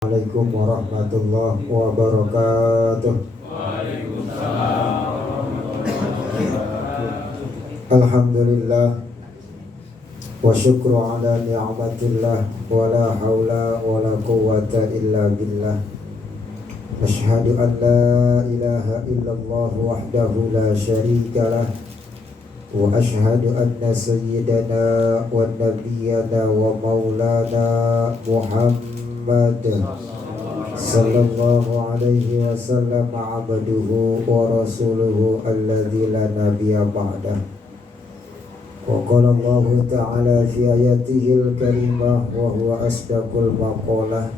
Assalamualaikum warahmatullahi wabarakatuh. Alhamdulillah wa syukru ala ni'matillah wa la hawla wa la quwwata illa billah. Asyhadu an la ilaha illallah wahdahu la syarika lah wa asyhadu anna sayyidana wa nabiyyana wa maulana Muhammad sallallahu alaihi wasallam abduhu wa rasuluhu alladzi la nabiyya ba'dah. Wa qala Allah ta'ala fi ayatihil karimah wa huwa asdaqul maqalah.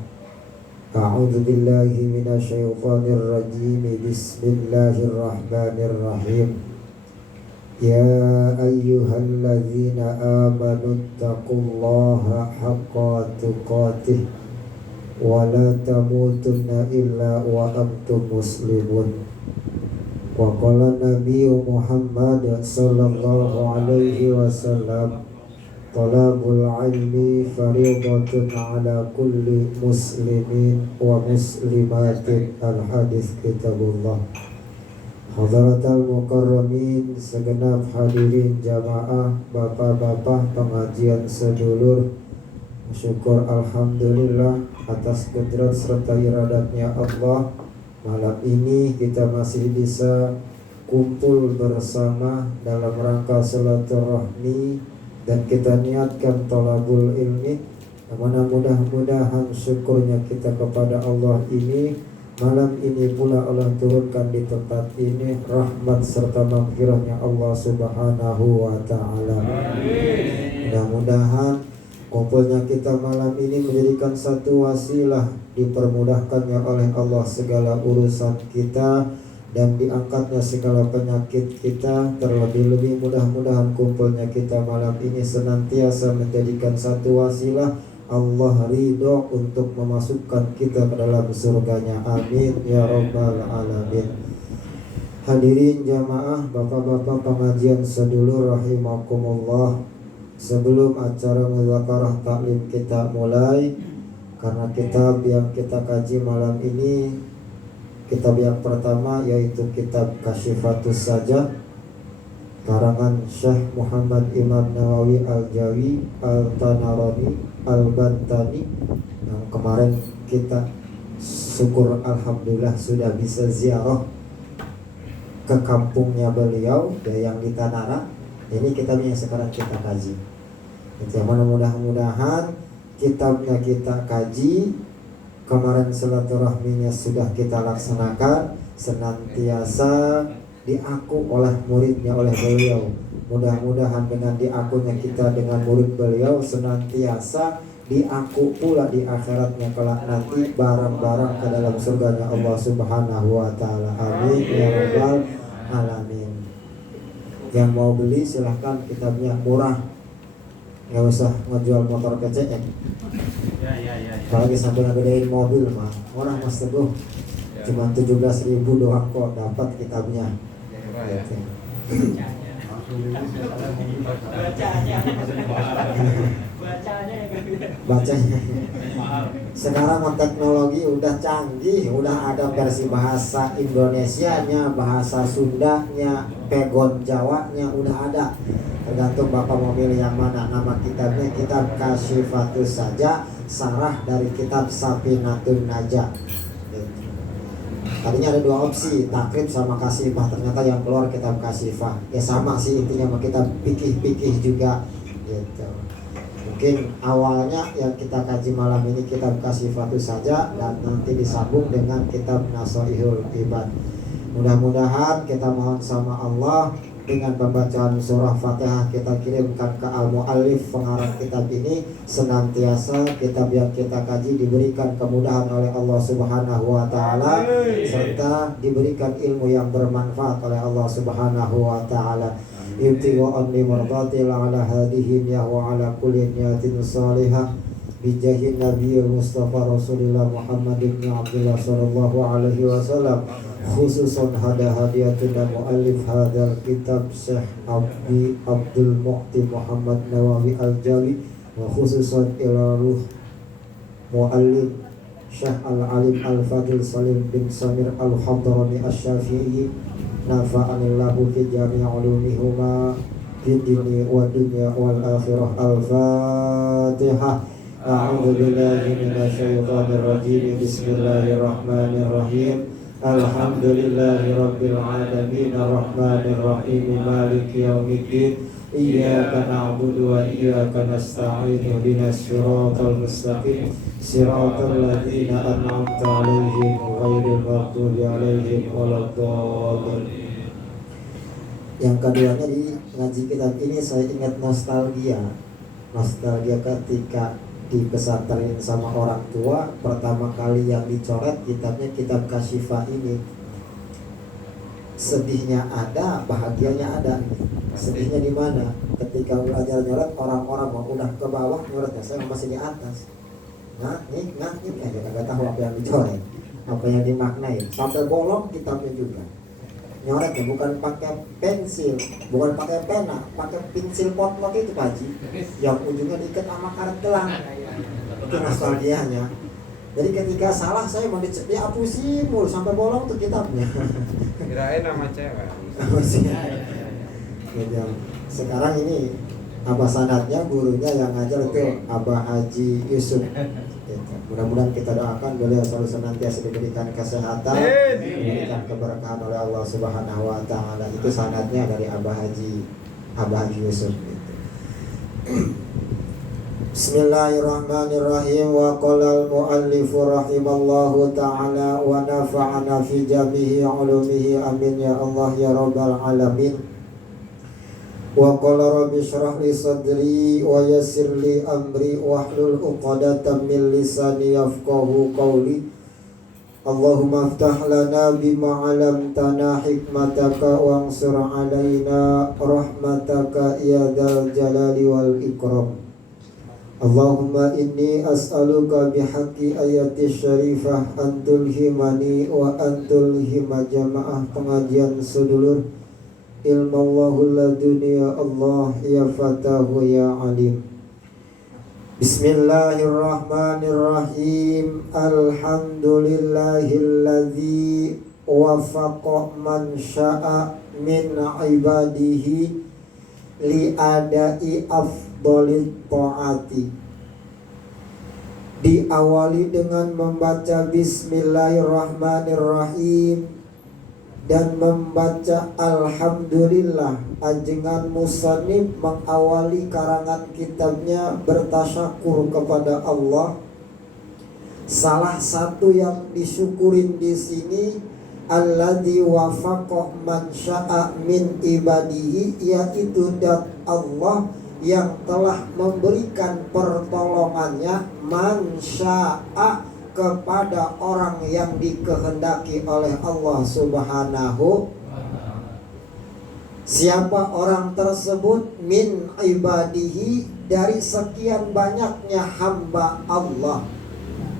A'udzu billahi minasy syaithanir rajim. Bismillahirrahmanirrahim. Ya ayyuhalladzina amanu taqullaha haqqa tuqatih wa la tamutunna illa wa antum muslimun. Wa qala Nabi Muhammad sallallahu alaihi wasallam, talabul ilmi fariidatun ala kulli muslimin wa muslimatin. Al-hadis kitabullah. Hadaratul mukarramin, segenap hadirin jamaah, bapak-bapak pengajian sedulur, syukur alhamdulillah atas kudrat serta iradatnya Allah. Malam ini kita masih bisa kumpul bersama dalam rangka silaturahmi dan kita niatkan thalabul ilmi. Mudah-mudahan syukurnya kita kepada Allah ini, malam ini pula Allah turunkan di tempat ini rahmat serta maghfirahnya Allah subhanahu wa ta'ala. Mudah-mudahan kumpulnya kita malam ini menjadikan satu wasilah dipermudahkannya oleh Allah segala urusan kita dan diangkatnya segala penyakit kita. Terlebih-lebih mudah-mudahan kumpulnya kita malam ini senantiasa menjadikan satu wasilah Allah ridho untuk memasukkan kita ke dalam surganya. Amin ya rabbal alamin. Hadirin jamaah, bapak-bapak pengajian sedulur rahimakumullah. Sebelum acara muzakarah taklim kita mulai, karena kitab yang kita kaji malam ini kitab yang pertama, yaitu kitab Kasyifatus Sajah karangan Syekh Muhammad Imam Nawawi Al-Jawi Al-Tanarani Al-Bantani, yang kemarin kita syukur alhamdulillah sudah bisa ziarah ke kampungnya beliau yang di Tanara. Ini kitabnya yang sekarang kita kaji. Mudah-mudahan kitabnya kita kaji, kemarin silaturahminya sudah kita laksanakan, senantiasa diaku oleh muridnya, oleh beliau. Mudah-mudahan dengan diakunya kita dengan murid beliau senantiasa diaku pula di akhiratnya kelak nanti barang-barang ke dalam surganya Allah subhanahu wa ta'ala. Amin ya rabbal alamin. Yang mau beli silahkan, kitabnya murah, nggak usah ngejual motor kecek. Apalagi sambil ngegedein mobil mah murah Mas Teguh, cuma 17.000 doang kok dapat kitabnya. Bacanya. Sekarang teknologi udah canggih, udah ada versi bahasa Indonesianya, bahasa Sundanya, pegon Jawanya udah ada. Tergantung Bapak mau pilih yang mana. Nama kitabnya kitab Kasyifatus Sajah, sarah dari kitab Safinatun Najah. Tadinya ada dua opsi, takrib sama kasifah. Ternyata yang keluar kitab kasifah. Ya sama sih intinya, sama kitab pikih-pikih juga gitu. Mungkin awalnya yang kita kaji malam ini kitab Kasyifatus Sajah, dan nanti disambung dengan kitab Nasoihul Ibad. Mudah-mudahan kita mohon sama Allah, dengan pembacaan surah Fatihah kita kirimkan ke al-mu'allif pengarang kitab ini, senantiasa kitab yang kita kaji diberikan kemudahan oleh Allah subhanahu wa ta'ala, serta diberikan ilmu yang bermanfaat oleh Allah subhanahu wa ta'ala. Ibtigha'an li mardatil ala hadihin ya wa ala kulli niyatin salihah bijahin Nabi Mustafa Rasulullah Muhammad ibn Abdullah sallallahu alaihi wasallam. Khususan hadiatun dan mu'allif hadal kitab Syekh Abdul Muhti Muhammad Nawawi Al-Jawi, wa khususan ila ruh mu'allif Syekh Al-Alim Al-Fadil Salim bin Samir Al-Hadrami Asy-Syafi'i, nafa'anillahu fi jami' ulumihuma fid dini wa dunya wal akhirah. Al-Fatihah. A'udzu billahi minasy syaithanir rajim. Bismillahirrahmanirrahim. Alhamdulillahi rabbil alamin arrahmanir rahim maliki yaumiddin. Iyyaka na'budu wa iyyaka nasta'in. Ihdinas siratal mustaqim. Siratal ladzina an'amta 'alaihim ghairil maghdubi 'alaihim waladdallin. Yang keduanya di ngaji kitab ini saya ingat nostalgia ketika di pesantren sama orang tua pertama kali yang dicoret kitabnya, kitab Kasyifah ini. Sedihnya ada, bahagianya ada. Sedihnya di mana? Ketika belajar nyoret, orang-orang mau udah ke bawah nyoretnya, saya masih di atas. Nganik aja kagak tahu apa yang dicoret, apa yang dimaknai. Sampai bolong kitabnya juga. Nyoretnya bukan pakai pensil, bukan pakai pena, pakai pensil potlot itu Pak Haji, yang ujungnya diikat sama karet gelang. Itu nostalgianya. Jadi ketika salah saya mau dihapusin mulu sampai bolong tuh kitabnya. Kirain nama cewek. Sekarang ini apa sanadnya, gurunya yang ngajar itu Abah Haji Yusuf. Mudah-mudahan kita doakan beliau selalu senantiasa diberikan kesehatan, diberikan keberkahan oleh Allah Subhanahu wa taala. Itu sanadnya dari Abah Haji Yusuf gitu. Bismillahirrahmanirrahim. Wa qala al-muallif rahimallahu ta'ala wa nafa'ana fi jami'i ulumihi amin ya Allah ya rabbal alamin. Wa qala rabbi shrah li sadri wa yassir li amri wahlul 'uqdatam min lisani yafqahu qawli. Allahumma aftah lana bima 'allamtana hikmataka wansur 'alaina rahmataka ya dzal jalali wal ikram. Allahumma inni as'aluka bihaqqi ayati syarifah antulhimani wa antulhima jamaah pengajian sedulur ilmallahul laduni ya Allah ya fatahu ya alim. Bismillahirrahmanirrahim. Alhamdulillahilladzi wafaqa man sya'a min ibadihi li adai afdalit ta'ati. Diawali dengan membaca Bismillahirrahmanirrahim dan membaca Alhamdulillah. Ajengan musannif mengawali karangan kitabnya bertasyakur kepada Allah. Salah satu yang disyukurin di sini alladzi wafaqa man sya'a min ibadihi, yaitu dat Allah yang telah memberikan pertolongannya man sya'a kepada orang yang dikehendaki oleh Allah Subhanahu. Siapa orang tersebut? Min ibadihi, dari sekian banyaknya hamba Allah.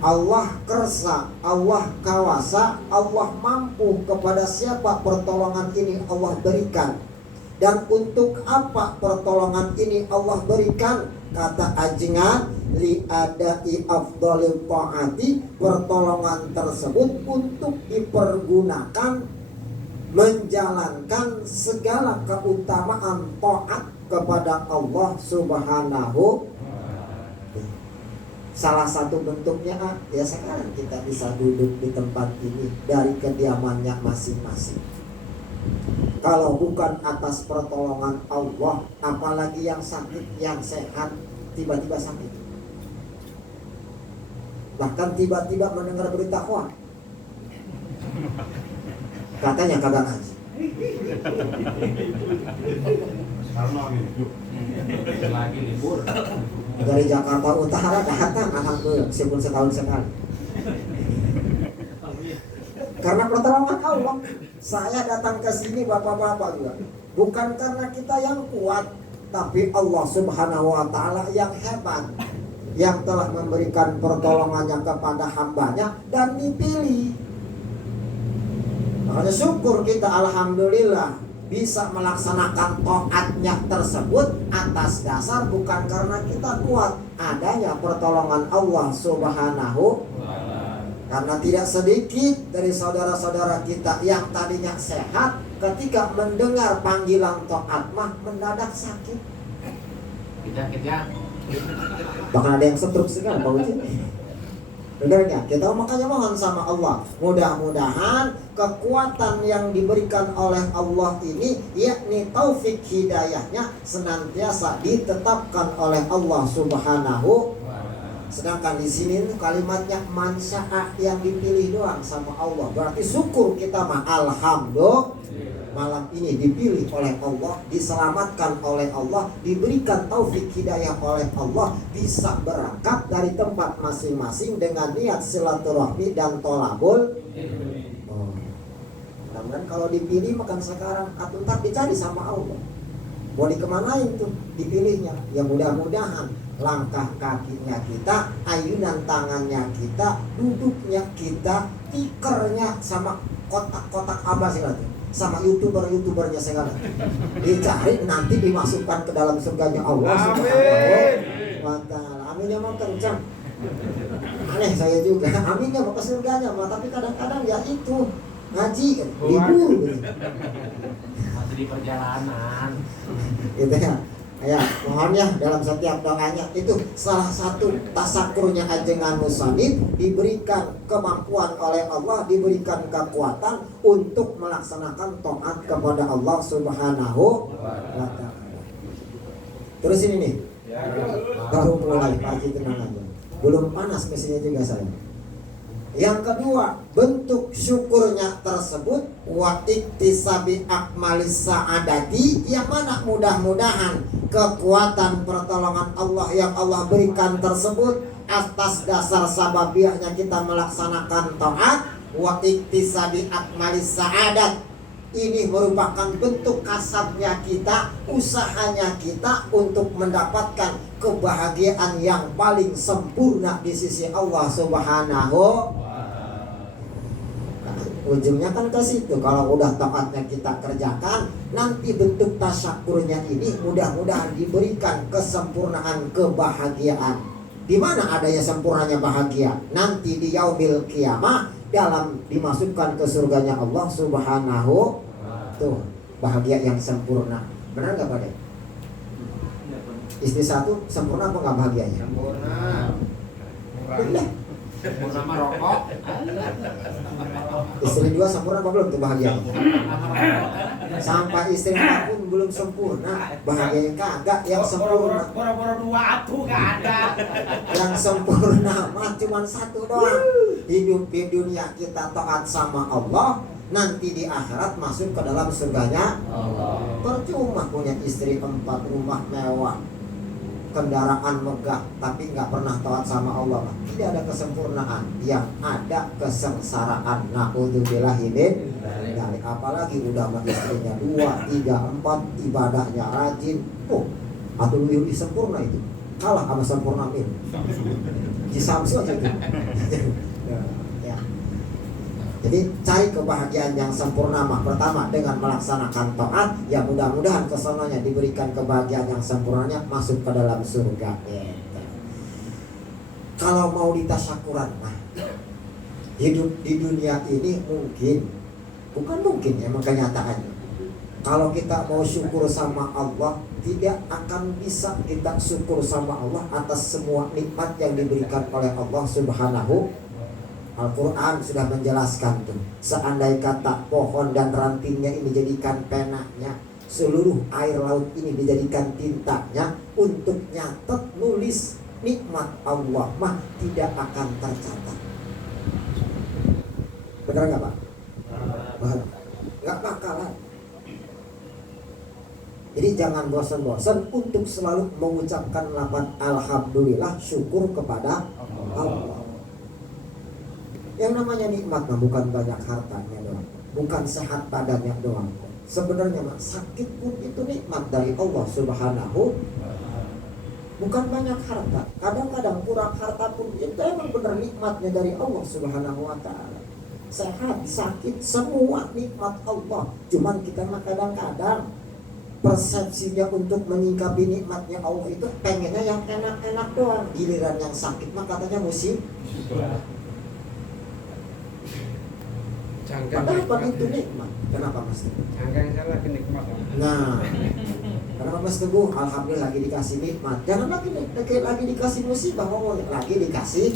Allah kersa, Allah kawasa, Allah mampu kepada siapa pertolongan ini Allah berikan. Dan untuk apa pertolongan ini Allah berikan? Kata ajengan li adai afdhalil ta'ati, pertolongan tersebut untuk dipergunakan menjalankan segala keutamaan taat kepada Allah Subhanahu. Salah satu bentuknya ya sekarang kita bisa duduk di tempat ini dari kediamannya masing-masing. Kalau bukan atas pertolongan Allah, apalagi yang sakit, yang sehat tiba-tiba sakit, bahkan tiba-tiba mendengar berita hoax, katanya kagak ngaji. Lagi libur. Dari Jakarta Utara datang, alhamdulillah, meskipun setahun sekali. Karena pertolongan Allah. Saya datang ke sini bapak-bapak juga bukan karena kita yang kuat, tapi Allah Subhanahu wa taala yang hebat, yang telah memberikan pertolongannya kepada hambanya dan dipilih. Makanya syukur kita, alhamdulillah bisa melaksanakan taatnya tersebut atas dasar bukan karena kita kuat, adanya pertolongan Allah Subhanahu. Karena tidak sedikit dari saudara-saudara kita yang tadinya sehat, ketika mendengar panggilan taat mah mendadak sakit. Kita Bahkan ada yang stroke sekarang, Pak Uji. Dengarnya, kita makanya mohon sama Allah, mudah-mudahan kekuatan yang diberikan oleh Allah ini, yakni taufik hidayahnya, senantiasa ditetapkan oleh Allah Subhanahu. Sedangkan di sini kalimatnya mansya'a, yang dipilih doang sama Allah. Berarti syukur kita mah alhamdulillah. Malam ini dipilih oleh Allah, diselamatkan oleh Allah, diberikan taufik hidayah oleh Allah, bisa berangkat dari tempat masing-masing dengan niat silaturahmi dan tolabul. Mudah-mudahan kalau dipilih makan sekarang atau ntar dicari sama Allah. Mau dikemanain tuh dipilihnya? Ya mudah-mudahan langkah kakinya kita, ayunan tangannya kita, duduknya kita, tikernya sama kotak-kotak apa sih nanti? Sama youtubernya segala dicari, nanti dimasukkan ke dalam surganya Allah Subhanahu wa ta'ala. Aminnya mau kencang. Aneh saya juga, aminnya mau ke surganya mah, tapi kadang-kadang ya itu ngaji libur gitu. masih di perjalanan. Gitu ya. Ya, mohon ya dalam setiap doanya itu salah satu tasakurnya ajengan musannif, diberikan kemampuan oleh Allah, diberikan kekuatan untuk melaksanakan taat kepada Allah Subhanahu wa ta'ala. Terus ini nih, baru mulai pagi, tenang aja. Belum panas mesinnya juga saya. Yang kedua, bentuk syukurnya tersebut wa iktisabi akmalis sa'adati, yang mana mudah-mudahan kekuatan pertolongan Allah yang Allah berikan tersebut atas dasar sababiahnya kita melaksanakan taat. Wa iktisabi akmalis sa'adat, ini merupakan bentuk kasabnya kita, usahanya kita untuk mendapatkan kebahagiaan yang paling sempurna di sisi Allah Subhanahu. Ujungnya kan ke situ. Kalau udah taatnya kita kerjakan, nanti bentuk tasyakurnya ini mudah-mudahan diberikan kesempurnaan kebahagiaan. Di mana adanya sempurnanya bahagia? Nanti di yaumil kiamah, dalam dimasukkan ke surganya Allah Subhanahu. Tuh, bahagia yang sempurna. Benar nggak Pak De? Istri satu sempurna apa nggak bahagianya? Sempurna. Boleh. Sempurna mah rokok. Istri dua sempurna apa belum tuh bahagianya? Sampai istri empat pun belum sempurna, bahagianya kagak. Yang sempurna Boro-boro dua atuh gak ada. yang sempurna mah cuma satu doang. Hidup di dunia kita taat sama Allah, nanti di akhirat masuk ke dalam surganya Allah. Percuma punya istri 4, rumah mewah, kendaraan megah, tapi nggak pernah taat sama Allah. Tidak ada kesempurnaan, yang ada kesengsaraan. Na'udzubillahi min dzalik. Apalagi udah sama istrinya 2, 3, 4, ibadahnya rajin. Oh, atau lebih sempurna itu. Kalah sama sempurna ini. Di Samsu aja tuh. Ya. Jadi cari kebahagiaan yang sempurna mah pertama dengan melaksanakan taat, ya mudah-mudahan kesononya diberikan kebahagiaan yang sempurnanya masuk ke dalam surga. Kalau mau ditasyakuran mah, hidup di dunia ini bukan mungkin emang kenyataannya. Kalau kita mau syukur sama Allah, tidak akan bisa kita syukur sama Allah atas semua nikmat yang diberikan oleh Allah Subhanahu. Al-Quran sudah menjelaskan tuh, seandai kata pohon dan rantingnya ini dijadikan penanya, seluruh air laut ini dijadikan tintanya, untuk nyatet nulis nikmat Allah mah tidak akan tercatat. Benar nggak Pak? Nggak bakalan. Jadi jangan bosan-bosan untuk selalu mengucapkan lafaz alhamdulillah, syukur kepada Allah. Yang namanya nikmat mah bukan banyak hartanya doang, bukan sehat badannya doang. Sebenarnya mah sakit pun itu nikmat dari Allah Subhanahu. Bukan banyak harta, kadang-kadang kurang harta pun itu emang benar nikmatnya dari Allah Subhanahu wa ta'ala. Sehat, sakit, semua nikmat Allah. Cuman kita mah kadang-kadang persepsinya untuk menyikapi nikmatnya Allah itu pengennya yang enak-enak doang. Giliran yang sakit mah katanya musibah. Padahal itu nikmat. Kenapa Mas Teguh? Cangkang salah kenikmat. Nah, kenapa Mas Teguh? Alhamdulillah lagi dikasih nikmat. Jangan lagi dikasih musibah, ngomong lagi dikasih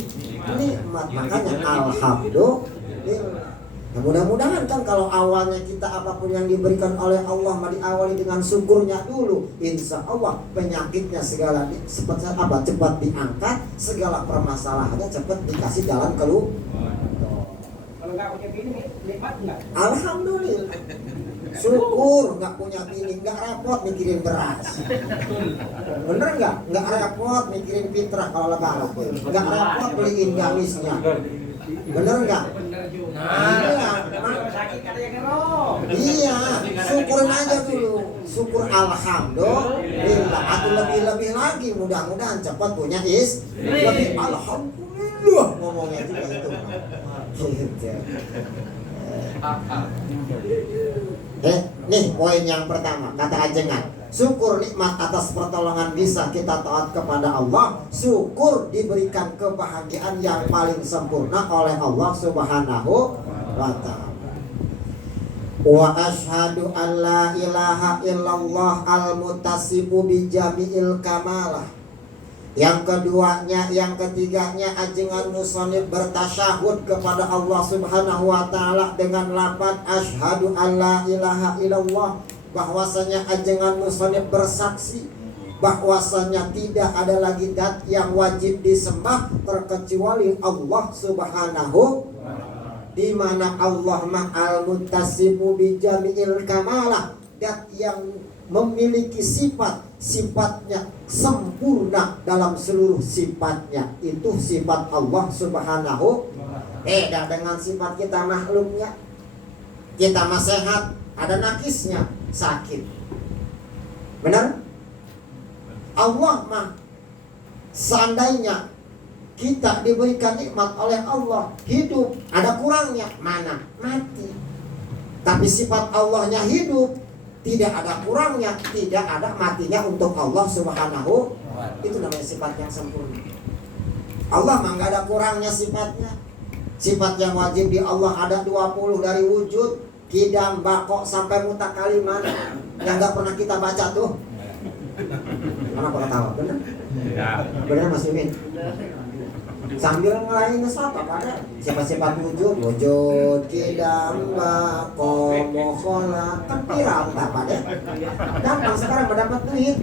nikmat. Makanya alhamdulillah. Nah, mudah-mudahan kan kalau awalnya kita apapun yang diberikan oleh Allah diawali dengan syukurnya dulu, insya Allah penyakitnya segala cepat diangkat, segala permasalahannya cepat dikasih jalan keluar. Kalau nggak punya bini, nikmat nggak? Alhamdulillah. Syukur nggak punya bini, nggak repot mikirin beras. Bener nggak? Nggak repot mikirin fitrah kalau lebaran. Nggak repot beliin gamisnya. Bener nggak? Iya, syukurin aja dulu. Syukur alhamdulillah. Atau lebih lagi, mudah-mudahan cepat punya lebih alhamdulillah ngomongnya juga itu. Gitu. Nih poin yang pertama, kata ajengan. Syukur nikmat atas pertolongan bisa kita taat kepada Allah. Syukur diberikan kebahagiaan yang paling sempurna oleh Allah Subhanahu wa ta'ala. Wa asyhadu an la ilaha illallah al-muttasifu bi jami'il kamalah. Yang keduanya, yang ketiganya ajengan musannif bertasyahud kepada Allah Subhanahu wa ta'ala dengan lafaz asyhadu an la ilaha illallah, bahwasanya ajengan musannif bersaksi bahwasanya tidak ada lagi zat yang wajib disembah terkecuali Allah Subhanahu, di mana Allah ma'al muttasifu bi jami'il kamalah, zat yang memiliki sifatnya sempurna dalam seluruh sifatnya. Itu sifat Allah Subhanahu. Beda dengan sifat kita makhluknya. Kita mah sehat, ada nakisnya, sakit. Benar? Allah mah seandainya kita diberikan nikmat oleh Allah, hidup, ada kurangnya, mana? Mati. Tapi sifat Allahnya hidup, tidak ada kurangnya, tidak ada matinya untuk Allah Subhanahu. Itu namanya sifat yang sempurna. Allah mah nggak ada kurangnya sifatnya. Sifat yang wajib di Allah ada 20 dari wujud, kidam, bako sampai mutakaliman yang nggak pernah kita baca tuh. Kenapa ketawa? Bener? Bener Mas Mimin? Sambil ngelain sesuatu pada sifat-sifat wujud, kidam, bako, mohola, kan viral tak pada. Gampang sekarang mendapat duit.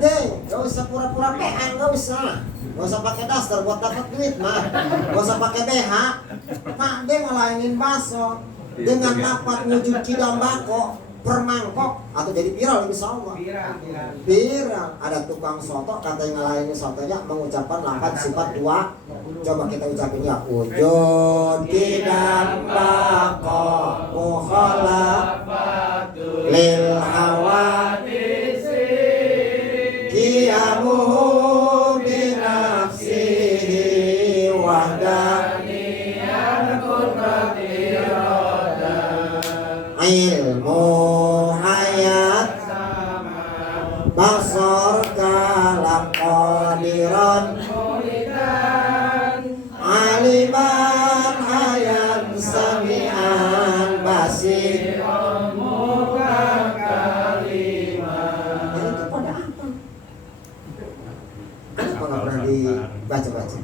Deh, gak usah pura-pura PA, gak usah pakai daster buat dapat duit mah. Gak usah pakai BH. Mak deh ngelainin bakso dengan dapat wujud kidam, bako per mangkok atau jadi viral insya Allah. Viral. Ada tukang soto katanya ngelainin sotonya mengucapkan 8 sifat dua. Coba kita ucapin ya. Wujud kidam bako muholaf lil hawadisi kiamuhu binafsihi wahdaniyan kunrati roda ilmu hayat basor kalam qadiran aliman hayat sami'an basiran mukakalimah. Itu pada apa? Kenapa gak pernah dibaca-baca?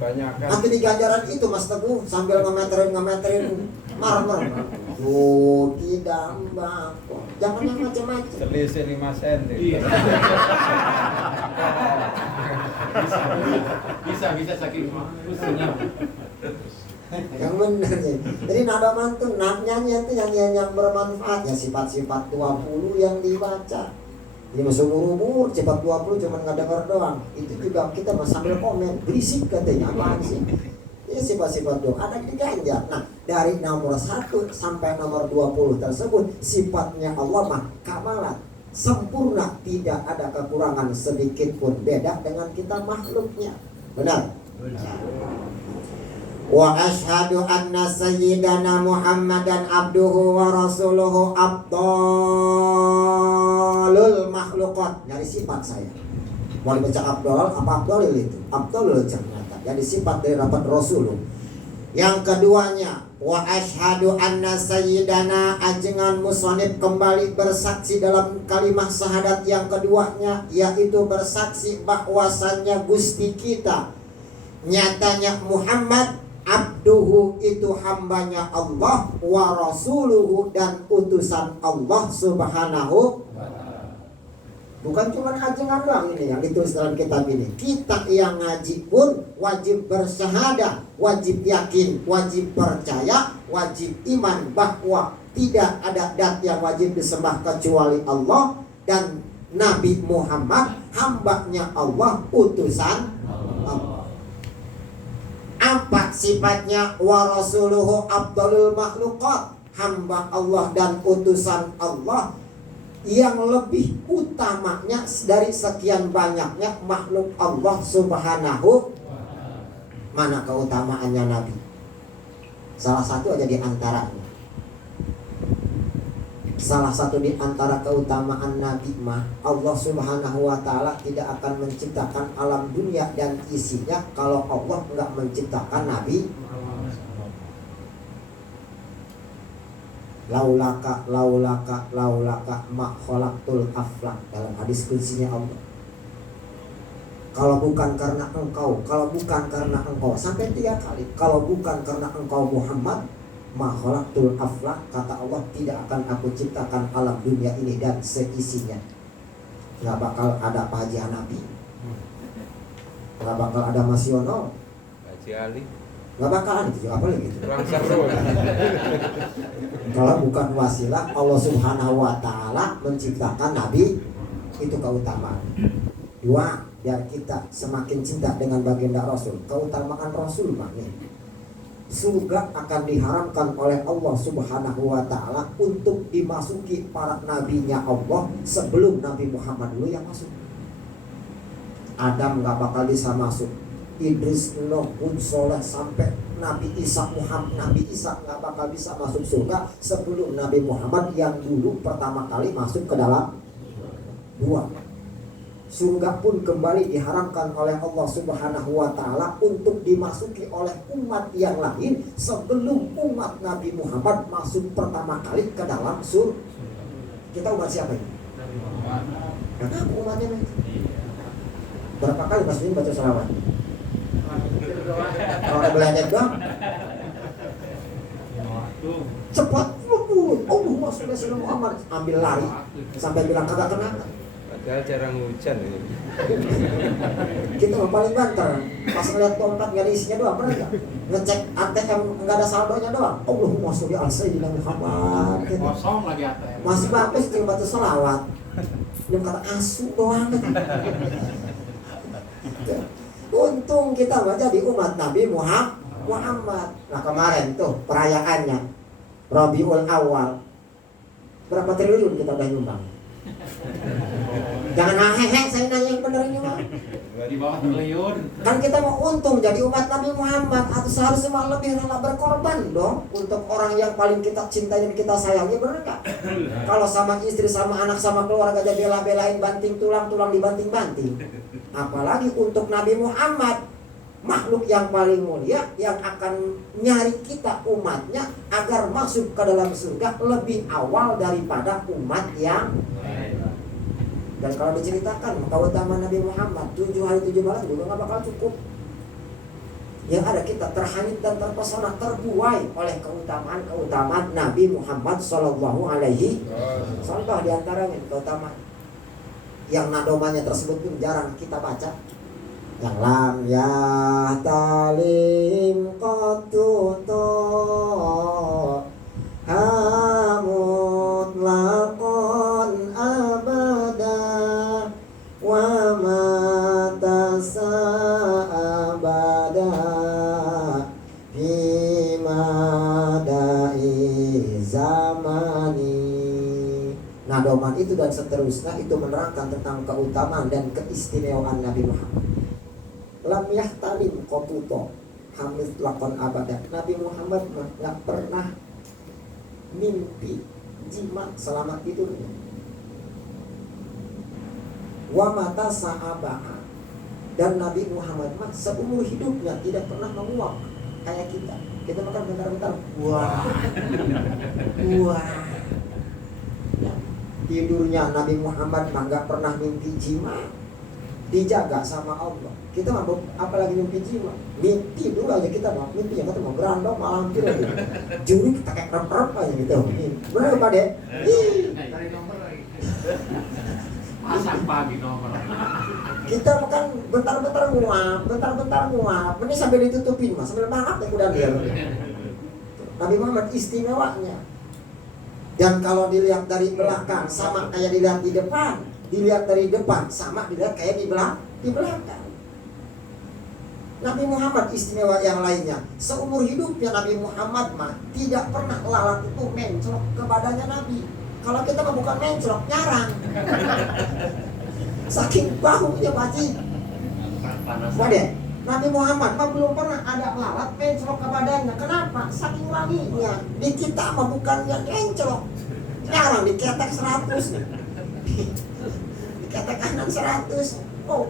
Banyak kan. Nanti di ganjaran itu Mas Teguh sambil ngemeterin marmer. Tuh tidak bako. Jangan yang macam-macam. Selisih 5 cm. Bisa saking khususnya. Yang benar sih. Jadi nada mantun, nyanyian itu nyanyian yang bermanfaat ya, sifat-sifat 20 yang dibaca. Jadi seumur umur sifat 20 cuma ngedengar doang. Itu juga kita sambil komen, berisik katanya apaan sih? Ya sifat-sifat doang ada di ganjar. Nah, dari nomor 1 sampai nomor 20 tersebut sifatnya Allah mah kamalat, sempurna, tidak ada kekurangan sedikit pun, beda dengan kita makhluknya. Benar? Wa asyhadu anna sayyidana Muhammadan abduhu wa rasuluhu abdalul makhluqat. Dari sifat saya. Mau dibaca abdal, apa abdalil itu? Abdalul ternyata. Jadi sifat dari rapat Rasulullah. Yang keduanya, wa asyhadu anna sayyidana, ajengan musonib kembali bersaksi dalam kalimah syahadat yang keduanya, yaitu bersaksi bahwasannya Gusti kita nyatanya Muhammad abduhu, itu hambanya Allah, wa rasuluhu, dan utusan Allah subhanahu. Bukan cuma ajengan doang ini yang ditulis dalam kitab ini. Kita yang ngaji pun wajib bersyahadah, wajib yakin, wajib percaya, wajib iman bahwa tidak ada zat yang wajib disembah kecuali Allah, dan Nabi Muhammad hambanya Allah, utusan Allah. Apa sifatnya? Wa rasuluhu afdalul makhluqat, hamba Allah dan utusan Allah yang lebih utamanya dari sekian banyaknya makhluk Allah subhanahu. Mana keutamaannya Nabi? Salah satu aja di antaranya. Salah satu di antara keutamaan Nabi mah, Allah subhanahu wa ta'ala tidak akan menciptakan alam dunia dan isinya kalau Allah enggak menciptakan Nabi. Laulaka ma khalaqtul aflak, dalam hadis qudsinya Allah. Kalau bukan karena engkau, sampai 3 kali. Kalau bukan karena engkau Muhammad, ma khalaqtul aflak, kata Allah, tidak akan aku ciptakan alam dunia ini dan seisinya. Gak bakal ada Pak Haji Hanafi, gak bakal ada Mas Yono, Haji Ali, gak bakalan itu juga, apa lagi gitu. kurang seru. Kalau bukan wasilah Allah subhanahu wa ta'ala menciptakan Nabi, itu keutamaan. 2, biar kita semakin cinta dengan baginda Rasul. Keutamaan Rasul maknya, surga akan diharamkan oleh Allah subhanahu wa ta'ala untuk dimasuki para nabinya Allah sebelum Nabi Muhammad dulu yang masuk. Adam gak bakal bisa masuk, Idris, Nuh, Hud, Soleh, sampai Nabi Isa gak bakal bisa masuk surga sebelum Nabi Muhammad yang dulu pertama kali masuk ke dalam 2. Surga pun kembali diharamkan oleh Allah subhanahu wa ta'ala untuk dimasuki oleh umat yang lain sebelum umat Nabi Muhammad masuk pertama kali ke dalam surga. Kita umat siapa ini? Karena umatnya nih. Berapa kali Mas Bin baca sholawat? Kalau ada belajar doang cepat lebur, Allahumma sholli ala Muhammad, ambil lari sampai bilang kagak kena. Padahal jarang hujan ya. Kita mah paling banter pas ngeliat dompet gak ada isinya doang, pernah gak? Ngecek ATM gak ada saldonya doang, Allahumma sholli ala Muhammad. Kosong lagi ATM. Masih bagus tinggal baca sholawat, belum kata asu doang. Untung kita mah jadi umat Nabi Muhammad. Nah kemarin tuh perayaannya Rabiul Awal, berapa triliun kita udah nyumbang? Jangan hehe, saya nanya yang bener ini mah. Di bawah triliun. Kan kita mau untung jadi umat Nabi Muhammad, atau seharusnya mah lebih rela berkorban dong untuk orang yang paling kita cintai dan kita sayangi, bener gak? Kalau sama istri, sama anak, sama keluarga aja bela-belain banting tulang dibanting-banting, apalagi untuk Nabi Muhammad, makhluk yang paling mulia yang akan nyari kita umatnya agar masuk ke dalam surga lebih awal daripada umat yang. Dan kalau diceritakan keutamaan Nabi Muhammad 7 hari 7 malam juga gak bakal cukup. Yang ada kita terhanyut dan terpesona, terbuai oleh keutamaan Nabi Muhammad Sallallahu Alaihi. Contoh diantaranya keutamaan yang nadomanya tersebut pun jarang kita baca, yang lam ya talim qatuto hamut lakon abada wa matasa abada bimadai zamani. Nadoman itu dan seterusnya itu menerangkan tentang keutamaan dan keistimewaan Nabi Muhammad. Lam yahtalim qatuto hamid lakon abada. Nabi Muhammad gak pernah mimpi jima selama tidurnya. Wa mata sahabaha, dan Nabi Muhammad seumur hidupnya tidak pernah menguap kayak kita. Kita makan bentar-bentar. Wah. Ya. Tidurnya Nabi Muhammad mah nggak pernah mimpi jima, dijaga sama Allah. Kita mah apalagi mimpi jima, mimpi dulu aja kita mah mimpi yang ketemu gerandong malam gitu, juri kita kayak rep-rep aja gitu. Benar Pak De? Dari nomor lagi. Pasang pagi nomor. Kita makan bentar-bentar nguap, ini sambil ditutupin mas, sambil mangap ya udah dia. Nabi Muhammad istimewanya. Dan kalau dilihat dari belakang sama kayak dilihat di depan, dilihat dari depan sama dilihat kayak di belakang. Nabi Muhammad istimewa yang lainnya. Seumur hidupnya Nabi Muhammad mah tidak pernah lalat itu menclok ke badannya Nabi. Kalau kita mah bukan menclok, nyarang. Saking bahunya Pak Haji. Waduh, Nabi Muhammad mah belum pernah ada lalat menclok ke badannya. Kenapa? Saking wanginya. Di kita mah bukan yang menclok, nyarang diketek 100. Diketek kanan 100. Oh,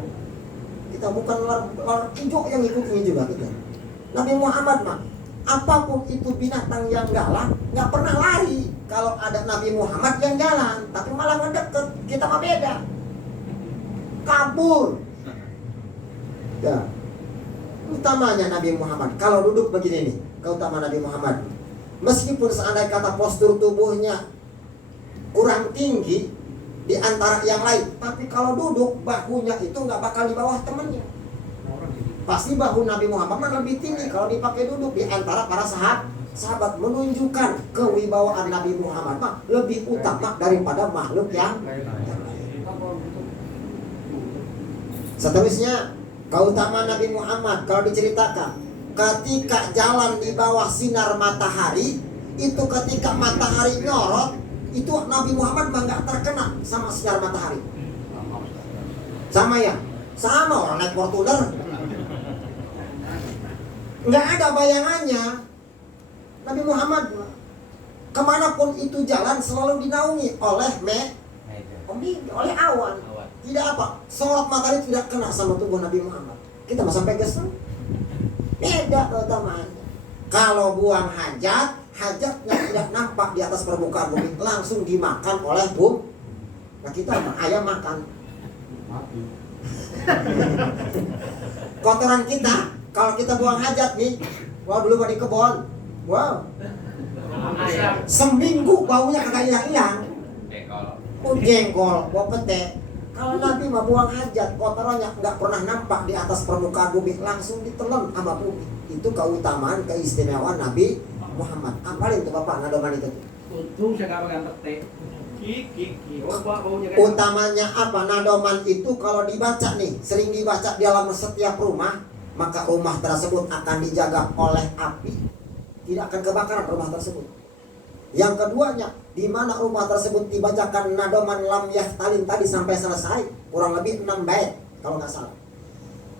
kita bukan ular hijau yang ikut ini juga kita. Nabi Muhammad mah apapun itu binatang yang galak nggak pernah lari kalau ada Nabi Muhammad yang jalan, tapi malah ngedeket. Kita mah beda, kabur. Ya, utamanya Nabi Muhammad kalau duduk begini nih, keutamaan Nabi Muhammad. Meskipun seandainya kata postur tubuhnya kurang tinggi di antara yang lain, tapi kalau duduk bahunya itu nggak bakal di bawah temennya. Pasti bahu Nabi Muhammad lebih tinggi kalau dipakai duduk di antara para sahabat, menunjukkan kewibawaan Nabi Muhammad mah lebih utama daripada makhluk yang lain. Seterusnya keutamaan Nabi Muhammad kalau diceritakan ketika jalan di bawah sinar matahari, itu ketika matahari nyorot, itu Nabi Muhammad mah nggak terkena sama sinar matahari. Sama ya? Sama orang naik Fortuner. Nggak ada bayangannya. Nabi Muhammad kemanapun itu jalan selalu dinaungi oleh oleh awan. Tidak apa, sorot matahari tidak kena sama tubuh Nabi Muhammad. Kita mah sampai gesel. Beda keutamaannya. Kalau buang hajatnya tidak nampak di atas permukaan bumi, langsung dimakan oleh bumi. Nah kita mah ayam makan. Kotoran kita, kalau kita buang hajat nih, wah dulu di kebon, wow, seminggu baunya kagak hilang. Jengkol, bawa pete. Kalau Nabi mah buang hajat, kotorannya nggak pernah nampak di atas permukaan bumi, langsung ditelan sama bumi. Itu keutamaan, keistimewaan Nabi Muhammad. Apalin tuh Bapak nadoman itu? Untung saya gak makan pete. Utamanya apa? Nadoman itu kalau dibaca nih, sering dibaca di dalam setiap rumah, maka rumah tersebut akan dijaga oleh api. Tidak akan kebakaran rumah tersebut. Yang keduanya, di mana rumah tersebut dibacakan nadoman lam yahtalin tadi sampai selesai, kurang lebih 6 bait kalau nggak salah.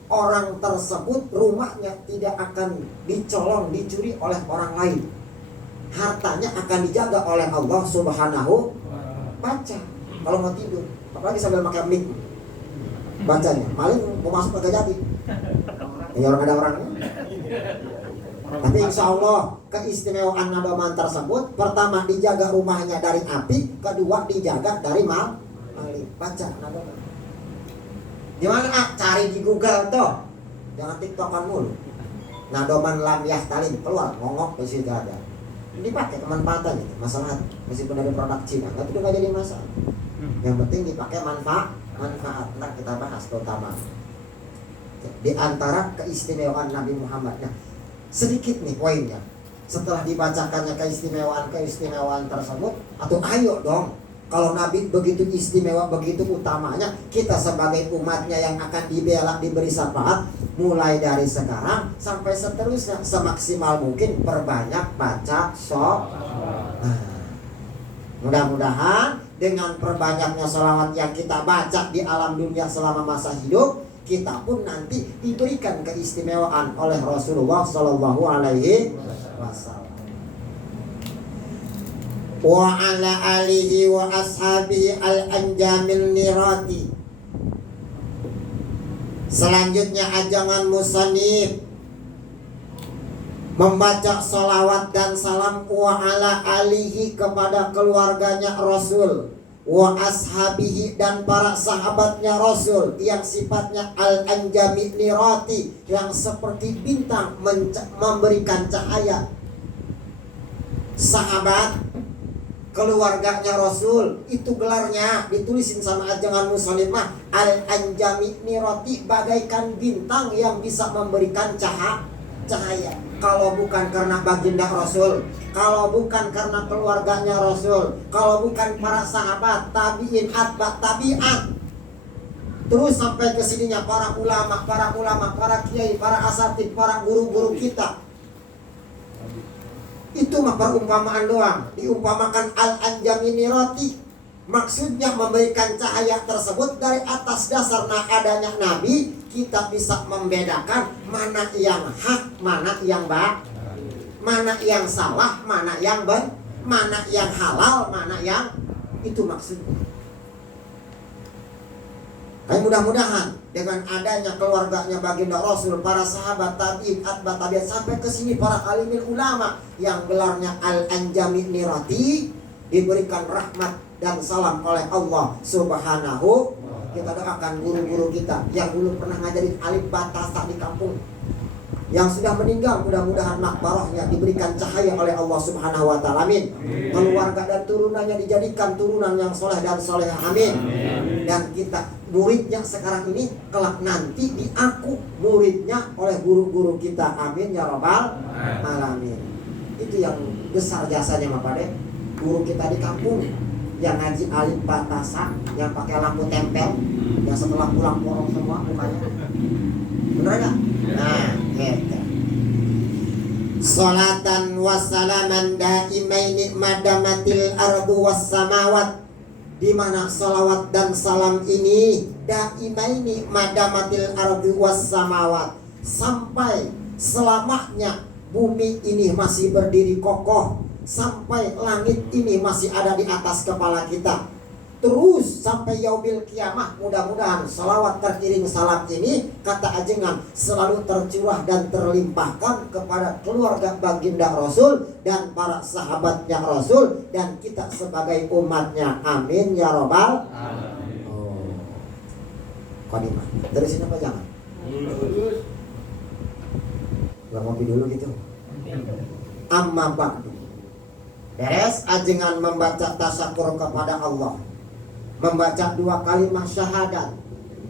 Orang tersebut rumahnya tidak akan dicolong, dicuri oleh orang lain. Hartanya akan dijaga oleh Allah Subhanahu. Baca kalau mau tidur, apalagi sambil pakai mic bacanya. Maling mau masuk kagak jadi. Ya orang ada orangnya. Tapi insya Allah keistimewaan nadoman tersebut, pertama dijaga rumahnya dari api, kedua dijaga dari maling. Baca nadoman. Gimana cari di Google tuh, jangan tiktokan mulu. Nadoman lam yahtalin keluar ngongok di situ ada. Dipakai kemanfaatan itu, masalah meskipun dari produk Cina, itu nggak jadi masalah. Yang penting dipakai manfaat. Nah kita bahas terutama di antara keistimewaan Nabi Muhammad. Nah, sedikit nih poinnya. Setelah dibacakannya keistimewaan tersebut, atau ayo dong, kalau Nabi begitu istimewa, begitu utamanya, kita sebagai umatnya yang akan dibela, diberi syafaat, mulai dari sekarang sampai seterusnya, semaksimal mungkin perbanyak baca sholawat. Nah, mudah-mudahan dengan perbanyaknya sholawat yang kita baca di alam dunia selama masa hidup, kita pun nanti diberikan keistimewaan oleh Rasulullah Shallallahu Alaihi Wasallam. Wa ala alihi wa ashabihi al-anjamil nirati. Selanjutnya ajangan musannif membaca salawat dan salam wa ala alihi kepada keluarganya Rasul, wa ashabihi dan para sahabatnya Rasul yang sifatnya al-anjami nirati, yang seperti bintang memberikan cahaya. Sahabat keluarganya Rasul itu gelarnya ditulisin sama ajangan musannif mah al-anjami nirati, bagaikan bintang yang bisa memberikan cahaya. Kalau bukan karena baginda Rasul, kalau bukan karena keluarganya Rasul, kalau bukan para sahabat, tabiin, atba tabiat, terus sampai ke sininya para ulama, para kiai, para asatid, para guru-guru kita, itu mah perumpamaan doang. Diumpamakan al-anjami nirati, maksudnya memberikan cahaya tersebut dari atas dasar adanya Nabi. Kita bisa membedakan mana yang hak, mana yang mana yang salah, mana yang mana yang halal, mana yang itu maksudnya. Mudah-mudahan dengan adanya keluarganya baginda Rasul, para sahabat, tabi'in, atba tabi'in, sampai ke sini para alimul ulama yang gelarnya al-anjami nirati, diberikan rahmat dan salam oleh Allah Subhanahu. Kita doakan guru-guru kita yang dulu pernah ngajarin alif batasa di kampung, yang sudah meninggal, mudah-mudahan makbarahnya diberikan cahaya oleh Allah Subhanahu wa taala. Amin. Keluarga dan turunannya dijadikan turunan yang soleh dan solehah. Amin. Dan kita muridnya sekarang ini kelak nanti diaku muridnya oleh guru-guru kita. Amin ya rabbal alamin. Itu yang besar jasanya Pak Pade. Guru kita di kampung yang ngaji alif batasa, yang pakai lampu tempel, yang setelah pulang porong semua mukanya. Bener gak? Nah, gitu. Salatan wassalaman daimaini madamatil ardu wassamawat, di mana salawat dan salam ini daimaini madamatil ardu wassamawat, sampai selamanya bumi ini masih berdiri kokoh, sampai langit ini masih ada di atas kepala kita, terus sampai yaumil kiamah. Mudah-mudahan salawat terkiring salam ini, kata ajengan, selalu tercurah dan terlimpahkan kepada keluarga baginda Rasul dan para sahabatnya Rasul dan kita sebagai umatnya. Amin ya robbal alamin. Oh, Qadimah terusin apa jangan? Gak ngopi dulu gitu. Amma ba'du, beres ajengan membaca tasyakur kepada Allah, membaca 2 kalimat syahadat,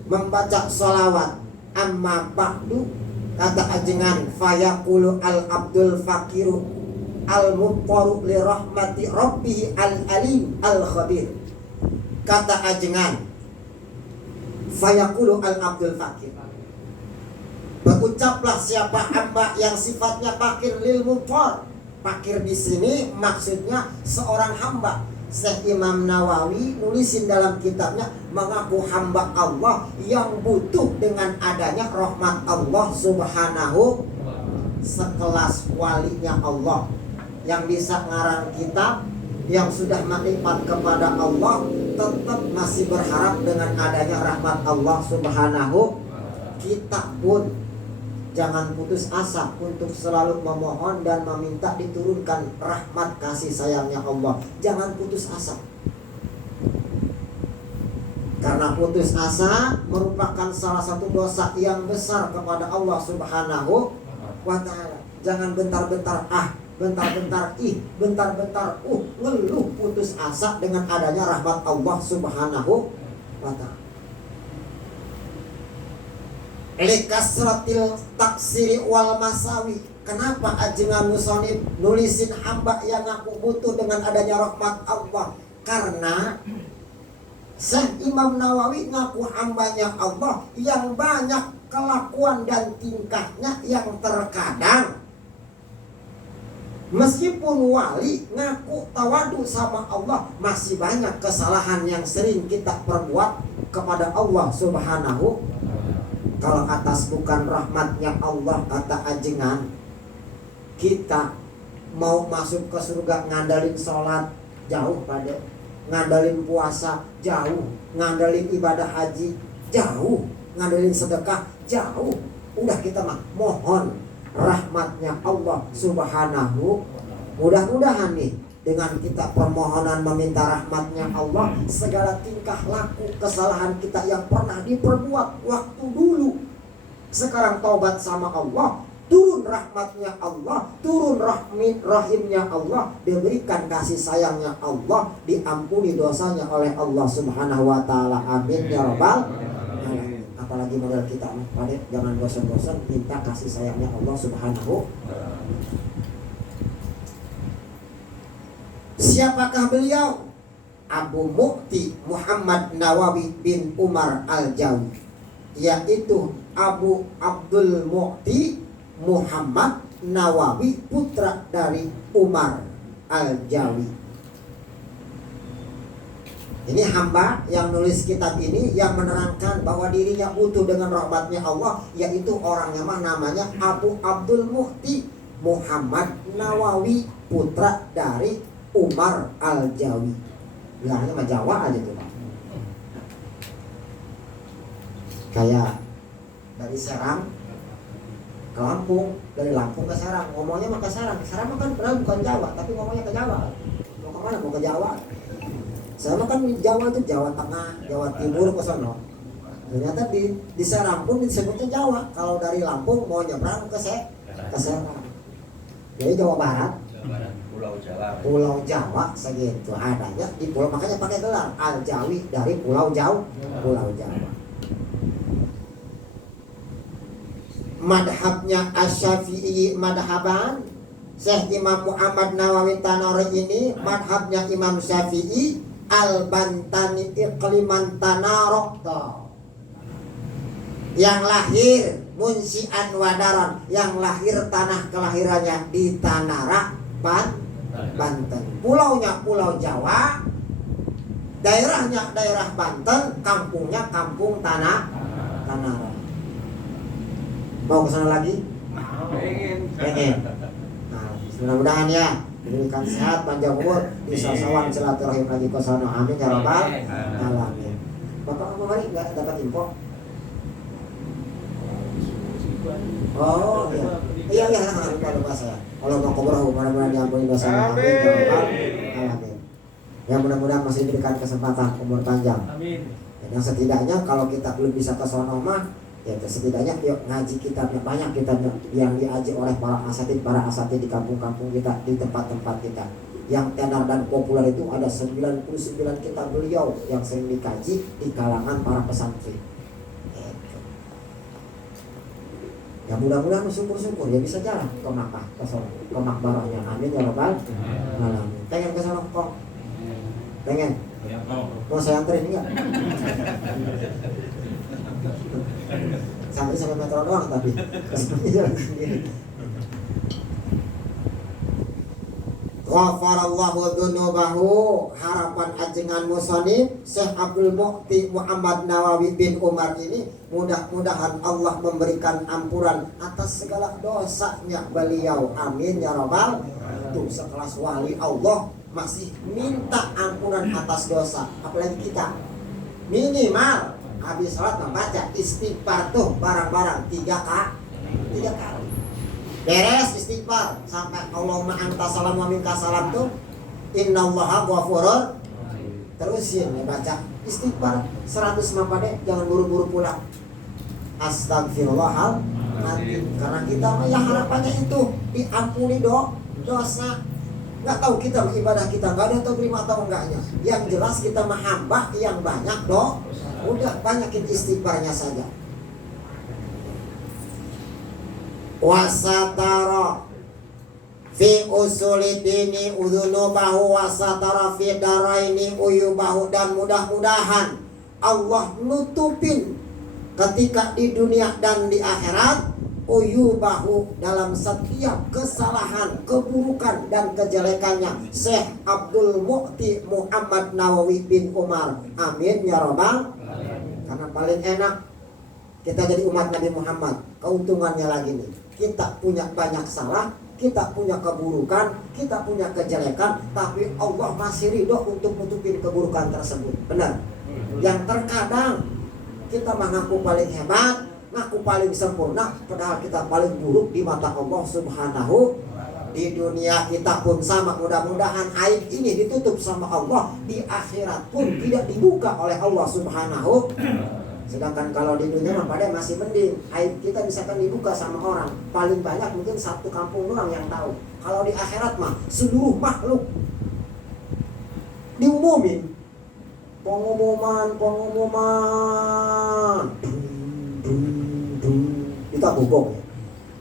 membaca salawat. Amma ba'du, kata ajengan, fayaqulu al-abdul fakiru al-muqtaru li rahmati rabbih al-alim al-khabir. Kata ajengan, fayaqulu al-abdul fakir, berucaplah siapa hamba yang sifatnya fakir lil muqtar. Fakir di sini maksudnya seorang hamba. Syekh Imam Nawawi nulisin dalam kitabnya, mengaku hamba Allah yang butuh dengan adanya rahmat Allah Subhanahu, sekelas walinya Allah yang bisa ngarang kitab, yang sudah makrifat kepada Allah, tetap masih berharap dengan adanya rahmat Allah Subhanahu. Kita pun jangan putus asa untuk selalu memohon dan meminta diturunkan rahmat kasih sayangnya Allah. Jangan putus asa, karena putus asa merupakan salah satu dosa yang besar kepada Allah Subhanahu wa ta'ala. Jangan bentar-bentar bentar-bentar bentar-bentar ngeluh putus asa dengan adanya rahmat Allah Subhanahu wa ta'ala. Likasratil taksiri wal masawi. Kenapa ajengan musonib nulisin hamba yang aku butuh dengan adanya rahmat Allah? Karena Syekh Imam Nawawi ngaku hambanya Allah yang banyak kelakuan dan tingkahnya yang terkadang meskipun wali ngaku tawadu sama Allah, masih banyak kesalahan yang sering kita perbuat kepada Allah Subhanahu. Kalau atas bukan rahmatnya Allah, kata ajengan, kita mau masuk ke surga ngandalin sholat jauh, pada ngandalin puasa jauh, ngandalin ibadah haji jauh, ngandalin sedekah jauh. Udah kita mah mohon rahmatnya Allah Subhanahu. Mudah-mudahan nih dengan kita permohonan meminta rahmatnya Allah, segala tingkah laku kesalahan kita yang pernah diperbuat waktu dulu, sekarang taubat sama Allah, turun rahmatnya Allah, turun rahimnya Allah, diberikan kasih sayangnya Allah, diampuni dosanya oleh Allah Subhanahu wa taala. Amin ya rabbal alamin. Apalagi model kita pada jangan bosan-bosan minta kasih sayangnya Allah Subhanahu. Siapakah beliau? Abu Mukti Muhammad Nawawi bin Umar Al-Jawi, yaitu Abu Abdul Mukti Muhammad Nawawi, putra dari Umar Al-Jawi. Ini hamba yang nulis kitab ini yang menerangkan bahwa dirinya utuh dengan rahmatnya Allah, yaitu orangnya namanya Abu Abdul Mukti Muhammad Nawawi, putra dari Umar Al-Jawi. Bilangnya mah Jawa aja tuh Pak. Kayak dari Serang ke Lampung, dari Lampung ke Serang, ngomongnya mah ke Serang. Serang mah kan padahal bukan Jawa, tapi ngomongnya ke Jawa. Mau kemana? Mau ke Jawa. Saya mah kan Jawa itu Jawa Tengah, Jawa Timur ke sono. Ternyata di Serang pun disebutnya Jawa. Kalau dari Lampung mau nyebrang ke Serang. Jadi Jawa Barat. Pulau Jawa segitu adanya di pulau, makanya pakai gelar Al-Jawi dari Pulau Jawa. Madhabnya Asy-Syafi'i madhaban. Syekh Imam Muhammad Nawawi Tanori ini madhabnya Imam Syafi'i, Al-Bantani Iqliman Tanarok, yang lahir Munsian Wadaran, yang lahir tanah kelahirannya di Tanara, Banten. Pulaunya Pulau Jawa, daerahnya daerah Banten, kampungnya kampung Tanara. Mau ke sana lagi? Pengen. Nah, mudah-mudahan ya diberikan sehat, panjang umur, bisa sawan silaturahim lagi ke sana. Amin ya rabbal alamin. Bapak kemarin nggak dapat info? Oh iya, lupa saya. Kalau mau kubur, mudah-mudahan diampuni dosa. Amin ya rabbal alamin. Ya mudah-mudahan masih diberikan kesempatan umur panjang. Amin. Dan yang setidaknya kalau kita belum bisa ke sono mah, ya setidaknya yuk ngaji kitabnya, banyak kitabnya yang diaji oleh para asatid di kampung-kampung kita, di tempat-tempat kita. Yang tenar dan populer itu ada 99 kitab beliau yang sering dikaji di kalangan para pesantren. Ya mudah-mudahan syukur-syukur ya bisa jalan ke Makkah, ke sono, ke makbarahnya. Amin ya rabbal alamin. Pengen ke sono kok? Pengen? Mau saya anterin enggak? Sampai metro doang tapi jalan sendiri. Ghafarallahu dzunubahu, harapan ajengan musonib Syekh Abdul Mukti Muhammad Nawawi bin Umar ini, mudah-mudahan Allah memberikan ampunan atas segala dosanya beliau. Amin ya rabbal. Tuh sekelas wali Allah masih minta ampunan atas dosa, apalagi kita. Minimal habis sholat membaca istighfar tuh barang-barang 3 kali. Beres istighfar sampai Allahumma anta salam wa minka salam tuh innallaha ghafurur. Terusin ya baca istighfar 100 deh, jangan buru-buru pulang. Astagfirullahaladzim. Karena kita ya harapannya itu diampuni dosa. Nggak tahu kita ibadah kita nggak ada atau terima atau enggaknya. Yang jelas kita mah hamba yang banyak udah banyakin istighfarnya saja. Wasatara fi usuli dini udzunubahu wasatara fi daraini uyubahu, dan mudah-mudahan Allah nutupin ketika di dunia dan di akhirat uyubahu, dalam setiap kesalahan, keburukan dan kejelekannya Syekh Abdul Mukti Muhammad Nawawi bin Umar. Amin ya rabbal. Karena paling enak kita jadi umat Nabi Muhammad. Keuntungannya lagi nih, kita punya banyak salah, kita punya keburukan, kita punya kejelekan, tapi Allah masih ridho untuk nutupin keburukan tersebut. Benar? Yang terkadang kita mengaku paling hebat, ngaku paling sempurna, padahal kita paling buruk di mata Allah Subhanahu. Di dunia kita pun sama, mudah-mudahan aib ini ditutup sama Allah, di akhirat pun tidak dibuka oleh Allah Subhanahu. Sedangkan kalau di dunia mah pada masih mending, aib kita misalkan dibuka sama orang, paling banyak mungkin satu kampung doang yang tahu. Kalau di akhirat mah seluruh makhluk diumumin. Pengumuman kita bubuk ya.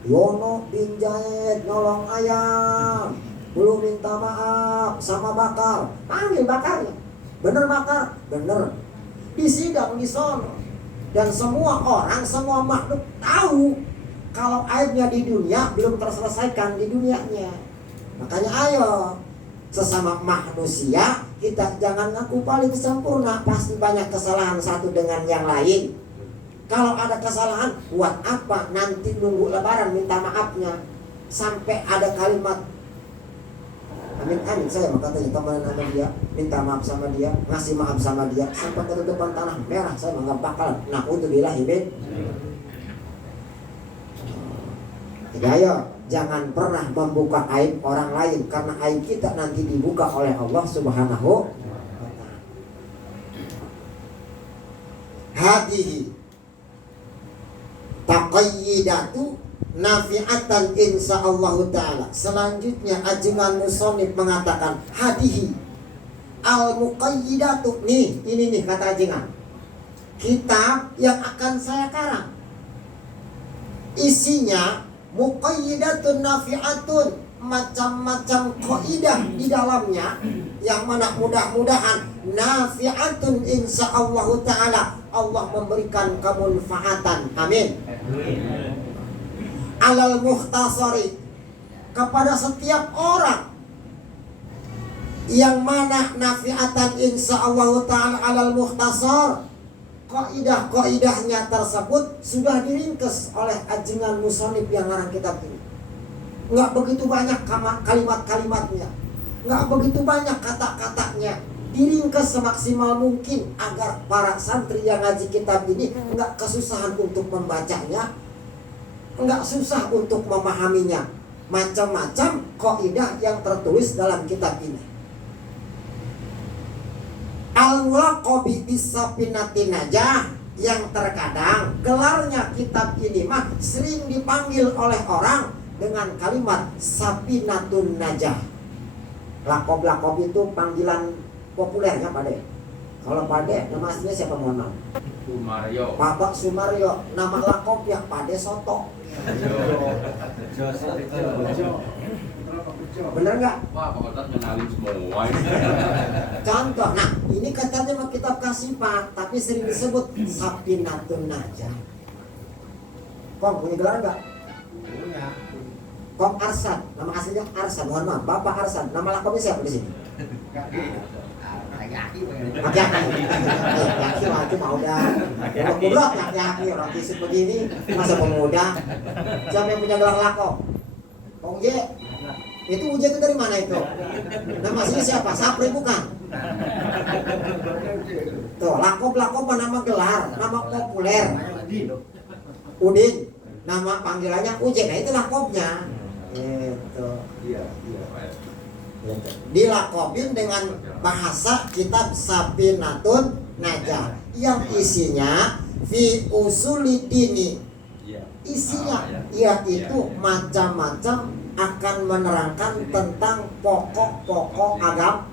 Yono bin Zaid nolong ayam, belum minta maaf sama bakar, panggil bakarnya, bener bakar, bener, di sidang di sono. Dan semua orang, semua makhluk tahu kalau aibnya di dunia belum terselesaikan di dunianya. Makanya ayo sesama manusia kita jangan ngaku paling sempurna, pasti banyak kesalahan satu dengan yang lain. Kalau ada kesalahan, buat apa nanti nunggu lebaran minta maafnya? Sampai ada kalimat amin, saya mah katanya teman sama dia, minta maaf sama dia, ngasih maaf sama dia, sampai ketutupan tanah merah, saya mah gak bakal. Nah, udzubillah ibn. Jadi ayo, jangan pernah membuka aib orang lain, karena aib kita nanti dibuka oleh Allah Subhanahu wa ta'ala. Hadihi taqayyidatu nafi'atan insyaallah ta'ala. Selanjutnya ajengan musonif mengatakan hadihi al-muqayyidatu. Ini nih kata ajengan, kitab yang akan saya karang isinya muqayyidatun nafi'atun, macam-macam kaidah di dalamnya, yang mana mudah-mudahan nafi'atun insyaallah ta'ala, Allah memberikan kemanfaatan. Amin. Alal mukhtasari, kepada setiap orang, yang mana nafi'atan insyaallah ta'ala alal mukhtasar, kaidah-kaidahnya tersebut sudah diringkes oleh ajengan musonif yang ngarang kitab ini. Nggak begitu banyak kalimat-kalimatnya, nggak begitu banyak kata-katanya, diringkas semaksimal mungkin agar para santri yang ngaji kitab ini nggak kesusahan untuk membacanya, nggak susah untuk memahaminya. Macam-macam kaidah yang tertulis dalam kitab ini. Al-mulaqabi bisafinatin najah, yang terkadang gelarnya kitab ini mah sering dipanggil oleh orang dengan kalimat Safinatun Najah. Lakob-lakob itu panggilan populernya Pak De. Kalau Pak De, nama aslinya siapa mohon maaf? Sumaryo. Bapak Sumaryo. Nama lakob ya Pak De Soto. Bener nggak? Wah, Pak Ustadz kenalin semua ini. Contoh, nah ini katanya mah kitab Kasifah, tapi sering disebut Safinatun Najah. Kong punya gelar nggak? Punya. Kong Arsan, nama aslinya Arsan, mohon maaf, Bapak Arsan, nama lakomnya siapa di sini? Laki-laki mah udah berat, laki-laki orang fisik begini, masa pemuda. Siapa yang punya gelar lakom? Kong J. Itu Uje itu dari mana itu? Nama aslinya siapa? Sapri bukan? Tuh, lakob nama gelar, nama populer. Udin, nama panggilannya Uje, nah itu lakobnya. Gitu. Iya. Dilakobin dengan bahasa kitab Safinatun Najah yang isinya fi usulidini. Isinya yaitu macam-macam akan menerangkan tentang pokok-pokok agama.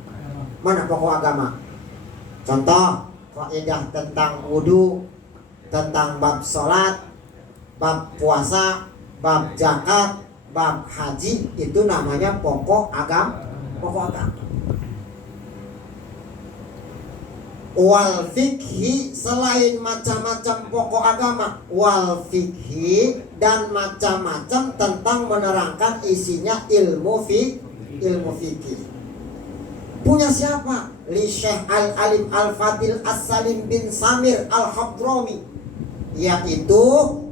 Mana pokok agama? Contoh, kaidah tentang wudu, tentang bab sholat, bab puasa, bab zakat, bab haji, itu namanya pokok agama. Pokok agama. Wal fikhi, selain macam-macam pokok agama, wal fikhi, dan macam-macam tentang menerangkan isinya ilmu fikih. Punya siapa? Li Syekh Al-Alim Al-Fadil As-Salim bin Samir Al-Hadrami, yaitu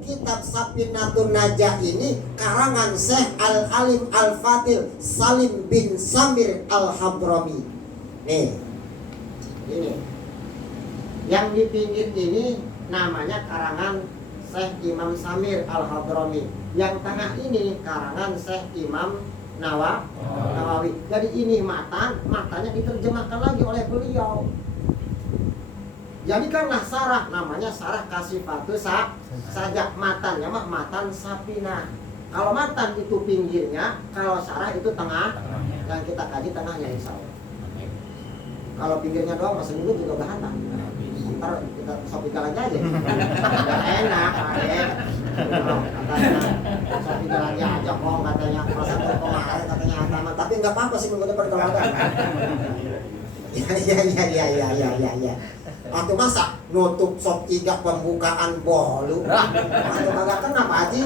kitab Safinatun Najah ini karangan Syekh Al-Alim Al-Fadil Salim bin Samir Al-Hadrami. Nih, ini yang di pinggir ini namanya karangan Syekh Imam Samir Al-Hadrami. Yang tengah ini karangan Syekh Imam Nawawi. Jadi ini matanya diterjemahkan lagi oleh beliau. Jadikanlah sarah, namanya sarah Kasifatu Sajak. Matannya mah matan Safina. Kalau matan itu pinggirnya, kalau sarah itu tengah. Yang kita kaji tengahnya insya Allah. Kalau pinggirnya doang masa dulu juga udah hantar. Ntar kita sopikan lagi aja. Udah enak, adek. Katanya sopikan lagi aja kok katanya. Masa kemarin katanya hantaman. Tapi nggak apa-apa sih minggu depan kalau ada. Ya. Waktu masa nutup sop 3 pembukaan bolu. Waktu kagak kena Pak Haji.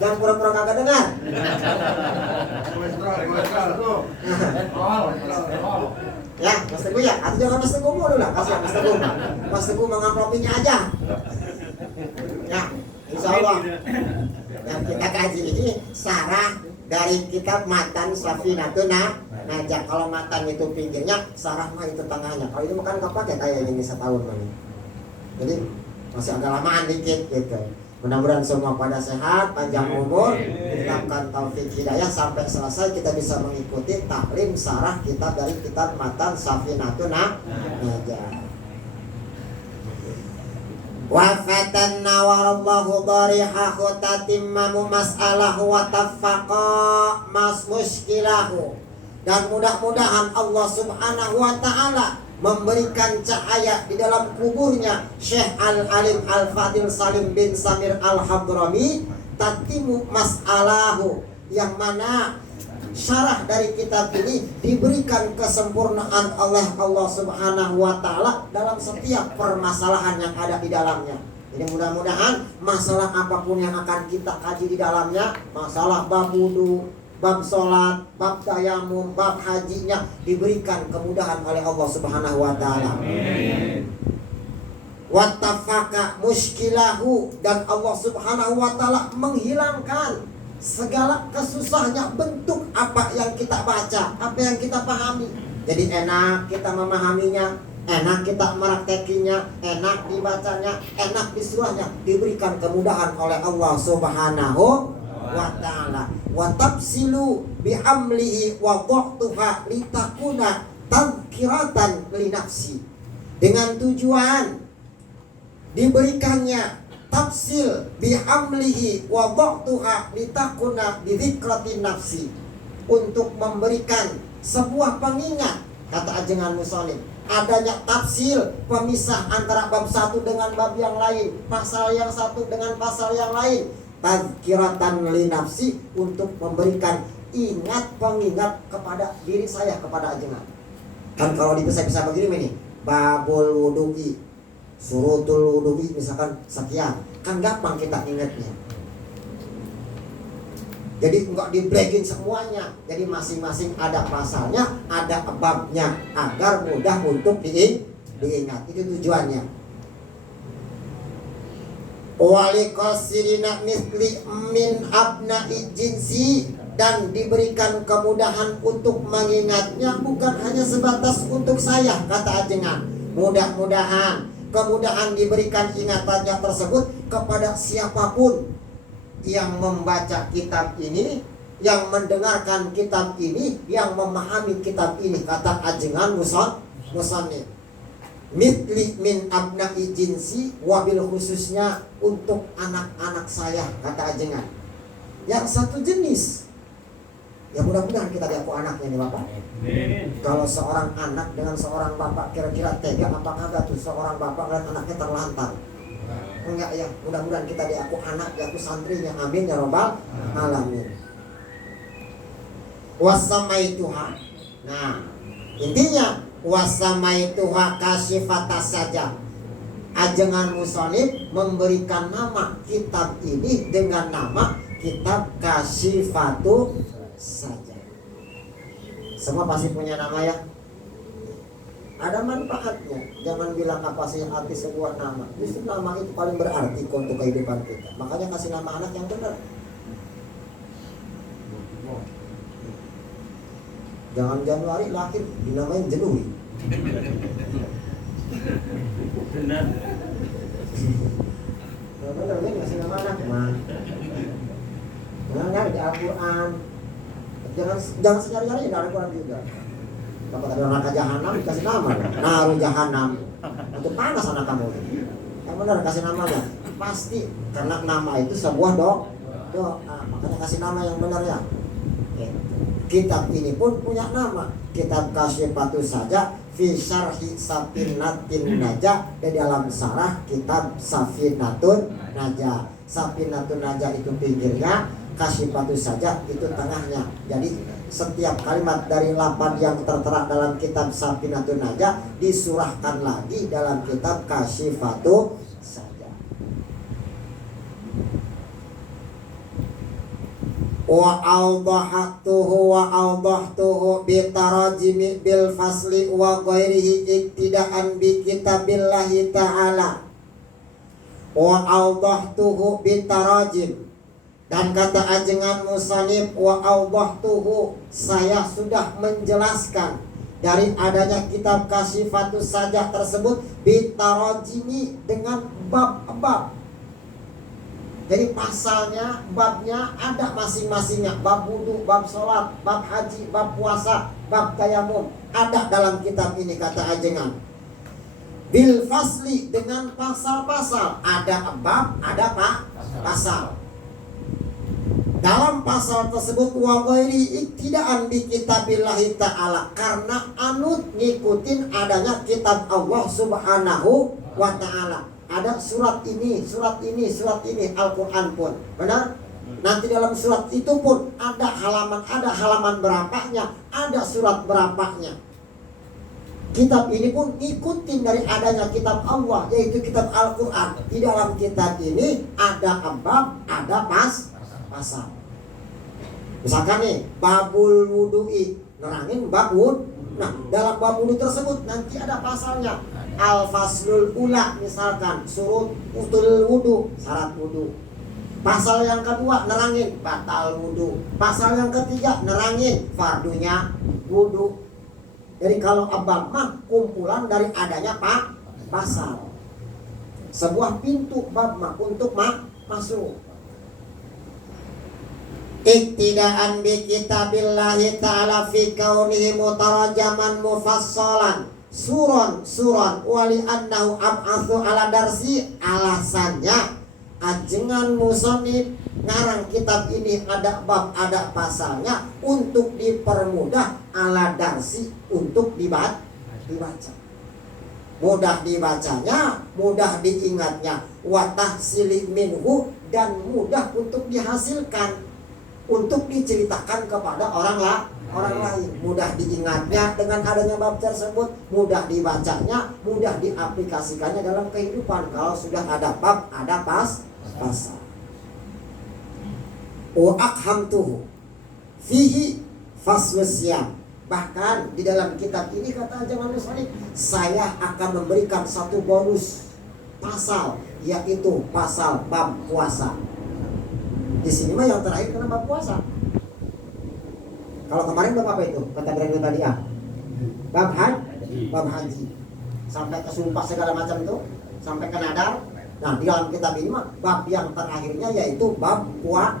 Jangan pura-pura kagak dengar. Ya, Mas Teguh ya. Atau jangan Mas Teguh mulu lah. Kasih Mas Teguh. Mas Teguh mengamplopinya aja. Ya, insya Allah. Yang kita kaji ini sarah dari kitab Matan Safinatun Najah. Kalau matan itu pinggirnya, sarah mah itu tengahnya. Kalau ini bukan kepake kayak ini setahun lagi. Jadi masih agak lamaan dikit gitu. Mudah-mudahan semua pada sehat, panjang umur, diberikan taufik hidayah sampai selesai kita bisa mengikuti taklim sarah kitab dari kitab Matan Safinatun Najah. Wafatan nawarallahu darihahu tatimmamu mas'alahu wa taffaqa mas muskilahu. Dan mudah-mudahan Allah subhanahu wa ta'ala memberikan cahaya di dalam kuburnya Syekh Al-Alim Al-Fadil Salim bin Samir Al-Hadrami tatimu mas'alahu, yang mana syarah dari kitab ini diberikan kesempurnaan oleh Allah subhanahu wa ta'ala dalam setiap permasalahan yang ada di dalamnya. Jadi mudah-mudahan masalah apapun yang akan kita kaji di dalamnya, masalah bab wudu, bab sholat, bab tayamum, bab hajinya, diberikan kemudahan oleh Allah subhanahu wa ta'ala. Wattafaka muskilahu, dan Allah subhanahu wa ta'ala menghilangkan segala kesusahannya bentuk apa yang kita baca, apa yang kita pahami. Jadi enak kita memahaminya, enak kita meraktekinya, enak dibacanya, enak disuahnya, diberikan kemudahan oleh Allah subhanahu wa ta'ala. Wa tafsilu bihamlihi wa dha'tuha litakuna tadhkiratan li nafsi, dengan tujuan diberikannya tafsil bihamlihi wa dha'tuha litakuna bidzikratin nafsi, untuk memberikan sebuah pengingat. Kata ajengan musonif, adanya tafsil, pemisah antara bab satu dengan bab yang lain, pasal yang satu dengan pasal yang lain, tadzkiratan li nafsi, untuk memberikan pengingat kepada diri saya, kepada ajengan. Kan kalau dipisah-pisah begini nih, babul wudu'i, surutul wudu'i misalkan sekian, kan gampang kita ingatnya. Jadi enggak di-breaking semuanya. Jadi masing-masing ada pasalnya, ada babnya, agar mudah untuk diingat. Itu tujuannya. Wali qasirina misli min abna'i jinsi, dan diberikan kemudahan untuk mengingatnya bukan hanya sebatas untuk saya, kata ajengan. Mudah-mudahan kemudahan diberikan ingatannya tersebut kepada siapapun yang membaca kitab ini, yang mendengarkan kitab ini, yang memahami kitab ini, kata ajengan musannif. Mitli min abna'i jinsi, wabil khususnya untuk anak-anak saya, kata ajengan, yang satu jenis. Ya mudah-mudahan kita diaku anaknya nih Bapak. Kalau seorang anak dengan seorang bapak kira-kira tega apa kagak tuh seorang bapak dan anaknya terlantar? Enggak ya, mudah-mudahan kita diaku anak, diaku santrinya, amin ya robbal alamin. Wasamaituha. Nah, intinya wasamaituha kasyifatas saja. Ajengan musonif memberikan nama kitab ini dengan nama kitab Kasyifatu saja. Semua pasti punya nama ya. Ada manfaatnya. Jangan bilang apa sih arti sebuah nama. Justru nama itu paling berarti untuk kehidupan kita. Makanya kasih nama anak yang benar. Jangan Januari lahir dinamain Jenui. bener ini ngasih nama anak mah. Nah, di Al-Quran. Jangan senyari-nyari di Al-Quran juga. Kalau ada neraka jahanam dikasih nama, naru jahanam. Itu panas anak kamu. Yang benar kasih namanya. Pasti karena nama itu sebuah doa. Makanya kasih nama yang benar ya. Oke. Kitab ini pun punya nama. Kitab Kasyifatus Saja fi syarhi Safinatin Najah, di dalam sarah kitab Safinatun Najah. Safinatun Najah itu pinggirnya, Kasyifatus Saja itu tengahnya. Jadi setiap kalimat dari lapan yang tertera dalam kitab Safinatun Najah disurahkan lagi dalam kitab Kasyifatus Saja. Wa awdahtuhu bitarajimi bil fasli wa ghairihi iktidaan bi kitabillahi ta'ala. Wa awdahtuhu bitarajim, dan kata ajengan musanif wa awdahtuhu, saya sudah menjelaskan dari adanya kitab Kasyifatus Saja tersebut bitarajimi dengan bab-bab. Jadi pasalnya, babnya ada masing-masingnya. Bab wudu, bab sholat, bab haji, bab puasa, bab tayamum. Ada dalam kitab ini kata ajengan. Bil fasli, dengan pasal-pasal. Ada bab, ada pasal. Dalam pasal tersebut wa ghairi iktidaan bi kitabillahi ta'ala, karena anut ngikutin adanya kitab Allah Subhanahu wa ta'ala. Ada surat ini, surat ini, surat ini, Al-Quran pun. Benar? Nanti dalam surat itu pun ada halaman berapanya, ada surat berapanya. Kitab ini pun ikutin dari adanya kitab Allah, yaitu kitab Al-Quran. Di dalam kitab ini ada bab, ada pasal. Misalkan nih, babul wudu'i, nerangin bab wud. Nah, dalam bab wudu tersebut nanti ada pasalnya. Al-faslul ula, misalkan surut utul wudu, syarat wudu. Pasal yang kedua nerangin batal wudu. Pasal yang ketiga nerangin fardunya wudu. Jadi kalau abab mah kumpulan dari adanya pasal. Sebuah pintu bab mah untuk masuk. Iktidaan bi kitabillahi ta'ala fi kaunihi mutarajaman mufassalan suron wali annahu ab'athu ala darsi, alasannya ajengan musonib ngarang kitab ini ada bab ada pasalnya untuk dipermudah ala darsi, untuk dibaca, mudah dibacanya, mudah diingatnya, wa tahsili minhu, dan mudah untuk dihasilkan, untuk diceritakan kepada orang lain, mudah diingatnya dengan adanya bab tersebut, mudah dibacanya, mudah diaplikasikannya dalam kehidupan kalau sudah ada bab, ada pasal. Wa akhamtuhu fihi faslusyam, bahkan di dalam kitab ini kata jangan musalik, saya akan memberikan satu bonus pasal, yaitu pasal bab puasa. Di sini mah yang terakhir kena bab puasa. Kalau kemarin bab apa itu? Kata Brandon tadi bab haji. Sampai ke sumpah segala macam itu, sampai ke nadar. Nah, di dalam kitab ini mah bab yang terakhirnya yaitu bab puasa.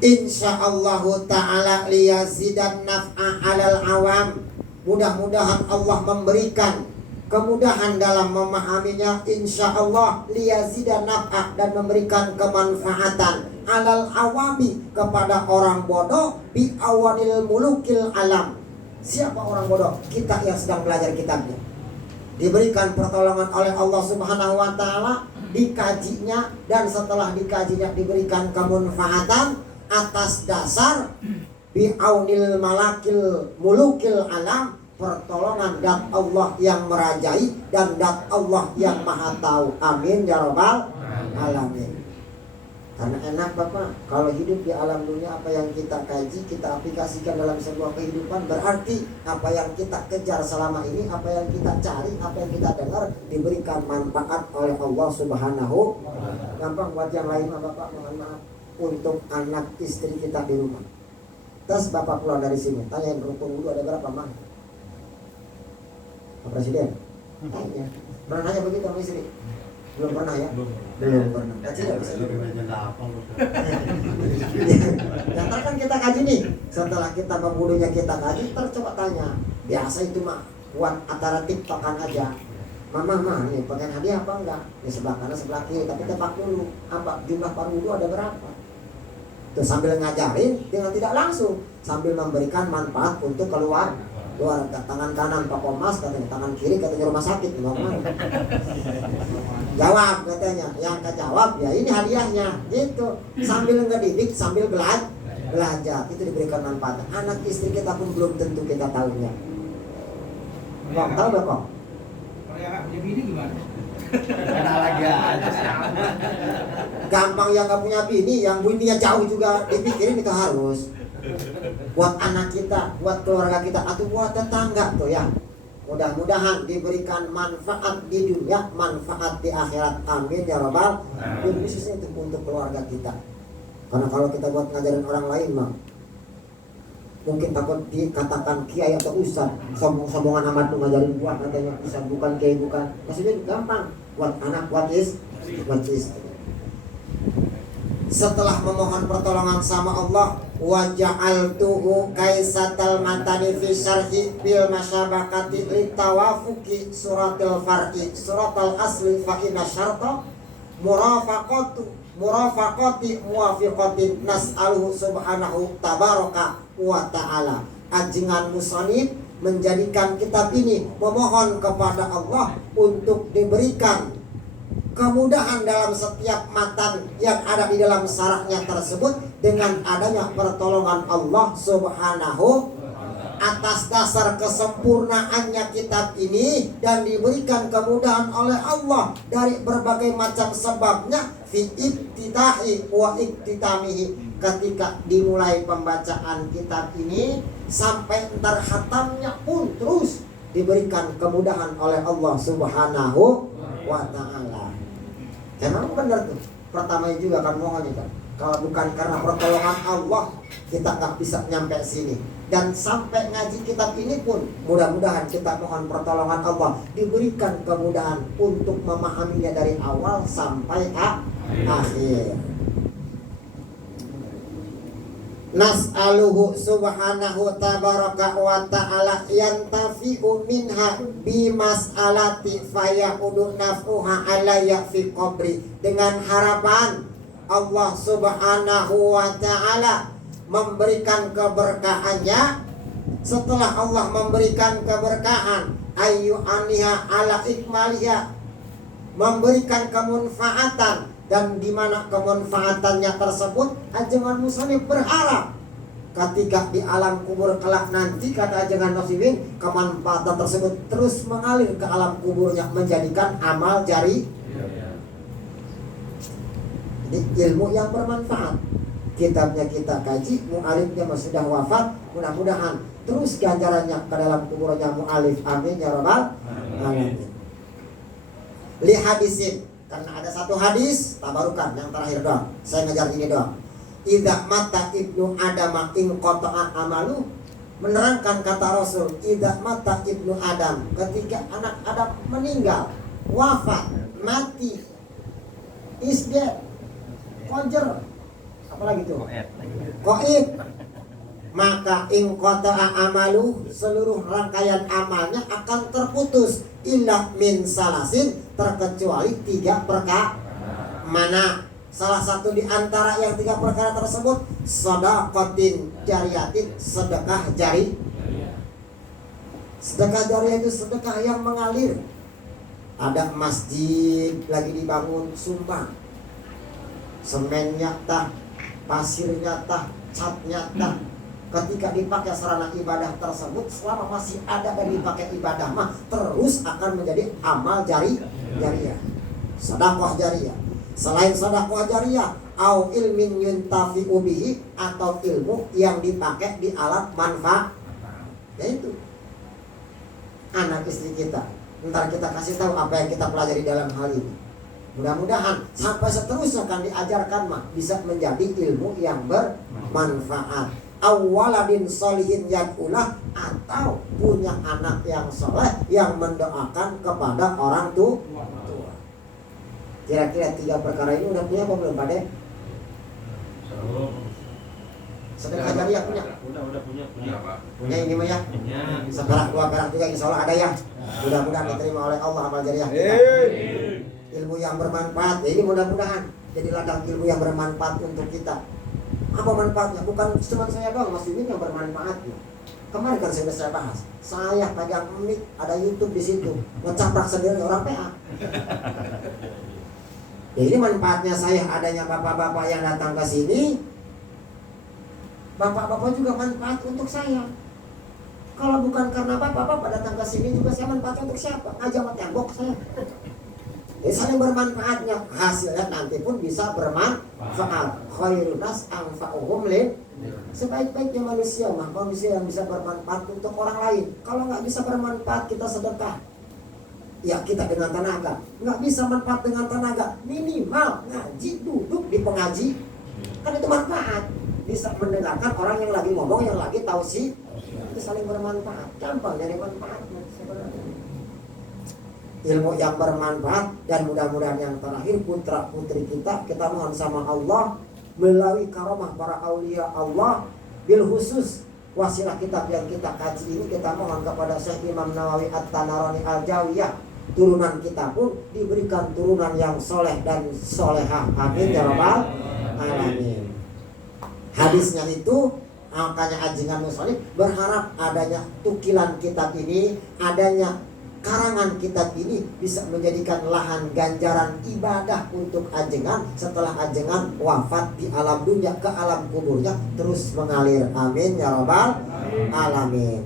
Insyaallah ta'ala liyazidan naf'a 'alal awam. Mudah-mudahan Allah memberikan kemudahan dalam memahaminya, insyaallah liyazidan naf'a, dan memberikan kemanfaatan alal awami, kepada orang bodoh, bi awanil mulukil alam. Siapa orang bodoh? Kita yang sedang belajar kitabnya. Diberikan pertolongan oleh Allah Subhanahu wa ta'ala, dikajinya, dan setelah dikajinya diberikan kemanfaatan atas dasar bi aunil malakil mulukil alam, pertolongan dat Allah yang merajai dan dat Allah yang maha tahu. Amin ya rabbal alamin. Karena enak Bapak, kalau hidup di alam dunia, apa yang kita kaji, kita aplikasikan dalam sebuah kehidupan, berarti apa yang kita kejar selama ini, apa yang kita cari, apa yang kita dengar, diberikan manfaat oleh Allah Subhanahu. Gampang buat yang lain Bapak, mohon maaf, untuk anak istri kita di rumah. Terus Bapak pulang dari sini, tanyain rukun wudu ada berapa, Mang? Pak Presiden? Tanya. Pernah nanya begitu sama istri? Belum pernah ya? Belum pernah. Kaji nggak bisa? Ya ntar kan kita kaji nih. Setelah kita membunuhnya kita kaji, ntar coba tanya. Biasa itu mah buat antara tiktokan aja. Mama nih pengen hadiah apa enggak? Di sebelah kanan sebelah kiri, tapi tebak dulu apa jumlah parudu ada berapa? Tuh sambil ngajarin dengan tidak langsung, sambil memberikan manfaat untuk keluarga. Tangan kanan Pak Pomas, katanya tangan kiri katanya rumah sakit, mau kemana? Jawab katanya, yang kejawab ya ini hadiahnya, gitu. Sambil ngedidik, sambil belajar, itu diberikan manfaat. Anak istri kita pun belum tentu kita tahunya. Kok tahu nggak kok? Kalau yang nggak punya bini gimana? Kenal lagi aja. Gampang yang nggak punya bini, yang bininya jauh juga dipikirin itu harus. Buat anak kita, buat keluarga kita, atau buat tetangga tuh ya. Mudah-mudahan diberikan manfaat di dunia, manfaat di akhirat. Amin ya rabbal alamin. Khususnya itu untuk keluarga kita. Karena kalau kita buat ngajarin orang lain mah, mungkin takut dikatakan kiai atau ustad, sombong-sombongan amat tuh ngajarin buat katanya ustad bukan kiai bukan. Maksudnya gampang buat anak, buat istri. Setelah memohon pertolongan sama Allah, wa ja'altuhu kaisatal matani fi syarhi bil masyabakati litawafuki suratil far'i suratal asli fa inna syarta murafaqati muwafiqatin nas'aluhu subhanahu tabaraka wa ta'ala. Ajengan musannif menjadikan kitab ini memohon kepada Allah untuk diberikan kemudahan dalam setiap matan yang ada di dalam syarahnya tersebut dengan adanya pertolongan Allah Subhanahu atas dasar kesempurnaannya kitab ini dan diberikan kemudahan oleh Allah dari berbagai macam sebabnya fi ibtidahi wa iktitamihi, ketika dimulai pembacaan kitab ini sampai entar khatamnya pun terus diberikan kemudahan oleh Allah Subhanahu wa ta'ala. Karena benar tuh, pertama juga kan mohon itu. Kalau bukan karena pertolongan Allah, kita nggak bisa nyampe sini. Dan sampai ngaji kitab ini pun, mudah-mudahan kita mohon pertolongan Allah, diberikan kemudahan untuk memahaminya dari awal sampai akhir. Nas'aluhu subhanahu tabaraka wa ta'ala yantafi'u minha bimas'alati fayaudu naf'uha alayya fi qabri. Dengan harapan Allah subhanahu wa ta'ala memberikan keberkahannya. Setelah Allah memberikan keberkahan, ayu aniha ala ikmaliha, memberikan kemanfaatan. Dan di mana kemanfaatannya tersebut, ajengan musannif berharap ketika di alam kubur kelak nanti, kata ajengan nasihin, kemanfaatan tersebut terus mengalir ke alam kuburnya menjadikan amal jari. Ini ilmu yang bermanfaat. Kitabnya kita kaji, mu'alifnya sudah wafat, mudah-mudahan terus ganjarannya ke dalam kuburnya mu'alif. Amin ya rabbal alamin. Li hadisin, karena ada satu hadis tabarukan yang terakhir doang. Saya ngejar ini doang. Idza mata ibnu Adam in qata'a amalu, menerangkan kata Rasul, idza mata ibnu Adam, ketika anak Adam meninggal, wafat, mati, is dead, konjer, apalagi itu? Qaid. Maka in qata'a amalu, seluruh rangkaian amalnya akan terputus illa min salasin, terkecuali 3 perkara. Mana salah satu di antara yang 3 perkara tersebut? Shadaqatin jariyatin, sedekah jari. Sedekah jariah itu sedekah yang mengalir. Ada masjid lagi dibangun, sumbang. Semennya tah, pasirnya tah, catnya tah. Ketika dipakai sarana ibadah tersebut, selama masih ada dan dipakai ibadah mah terus akan menjadi amal jariah, sedekah jariah. Selain sedekah jariah, au ilmin yuntafi'u bihi, atau ilmu yang dipakai di alat manfaat. Yaitu anak istri kita, ntar kita kasih tahu apa yang kita pelajari dalam hal ini. Mudah-mudahan sampai seterusnya akan diajarkan mah bisa menjadi ilmu yang bermanfaat. awaladin solihin yad'ulah, atau punya anak yang soleh yang mendoakan kepada orang tua. Kira-kira 3 perkara ini udah punya apa belum Pak De? Sedekah jariah punya? Udah punya. Pak. Punya ini mah ya? Sekarang 2 perak 3 insya Allah ada ya. Mudah-mudahan diterima oleh Allah amal jariah kita. Ilmu yang bermanfaat, ya ini mudah-mudahan jadi ladang ilmu yang bermanfaat untuk kita. Apa manfaatnya? Bukan cuma saya doang, Mas Yumin yang bermanfaat. Kemarin kan sudah saya bahas. Saya pegang mic, ada YouTube di situ, ngecaprak sendiri orang PA. Ya ini manfaatnya saya adanya bapak-bapak yang datang ke sini. Bapak-bapak juga manfaat untuk saya. Kalau bukan karena bapak-bapak datang ke sini juga saya manfaat untuk siapa? Aja sama tembok saya. Jadi saling bermanfaatnya, hasilnya nanti pun bisa bermanfaat. Khairun nas anfa'uhum lin. Sebaik-baiknya manusia yang bisa bermanfaat untuk orang lain. Kalau nggak bisa bermanfaat kita sedekah. Ya kita dengan tenaga. Nggak bisa manfaat dengan tenaga, minimal ngaji, duduk di pengaji. Kan itu manfaat. Bisa mendengarkan orang yang lagi ngomong, yang lagi tahu sih. Itu saling bermanfaat. Gampang jadi manfaatnya sebenarnya. Ilmu yang bermanfaat, dan mudah-mudahan yang terakhir putra putri kita mohon sama Allah melalui karomah para aulia Allah, bil khusus wasilah kitab yang kita kaji ini kita mohon kepada Syekh Imam Nawawi At-Tanarani Al-Jawiyah, turunan kita pun diberikan turunan yang soleh dan solehah, amin ya rabbal alamin. Hadisnya itu makanya Ajingan Musholih berharap adanya tukilan kitab ini, adanya karangan kitab ini bisa menjadikan lahan ganjaran ibadah untuk Ajengan setelah Ajengan wafat di alam dunia ke alam kuburnya terus mengalir, amin ya rabbal alamin.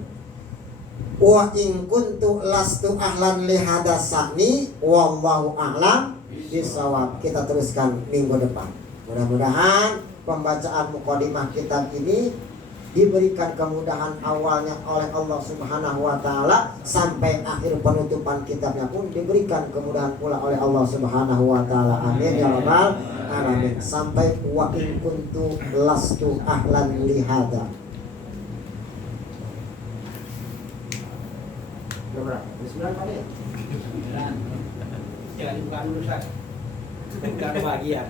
Wa in kuntu lastu ahlan li hadasani wallahu a'lam bisawab. Kita teruskan minggu depan. Mudah-mudahan pembacaan mukadimah kitab ini diberikan kemudahan awalnya oleh Allah Subhanahu wa taala sampai akhir penutupan kitabnya pun diberikan kemudahan pula oleh Allah Subhanahu wa taala. Amin ya rabbal alamin. Sampai wa in kuntu lastu ahlan li hada. Bismillah Pak De. Jangan dibuka dulu Ustaz. Bukan bagian.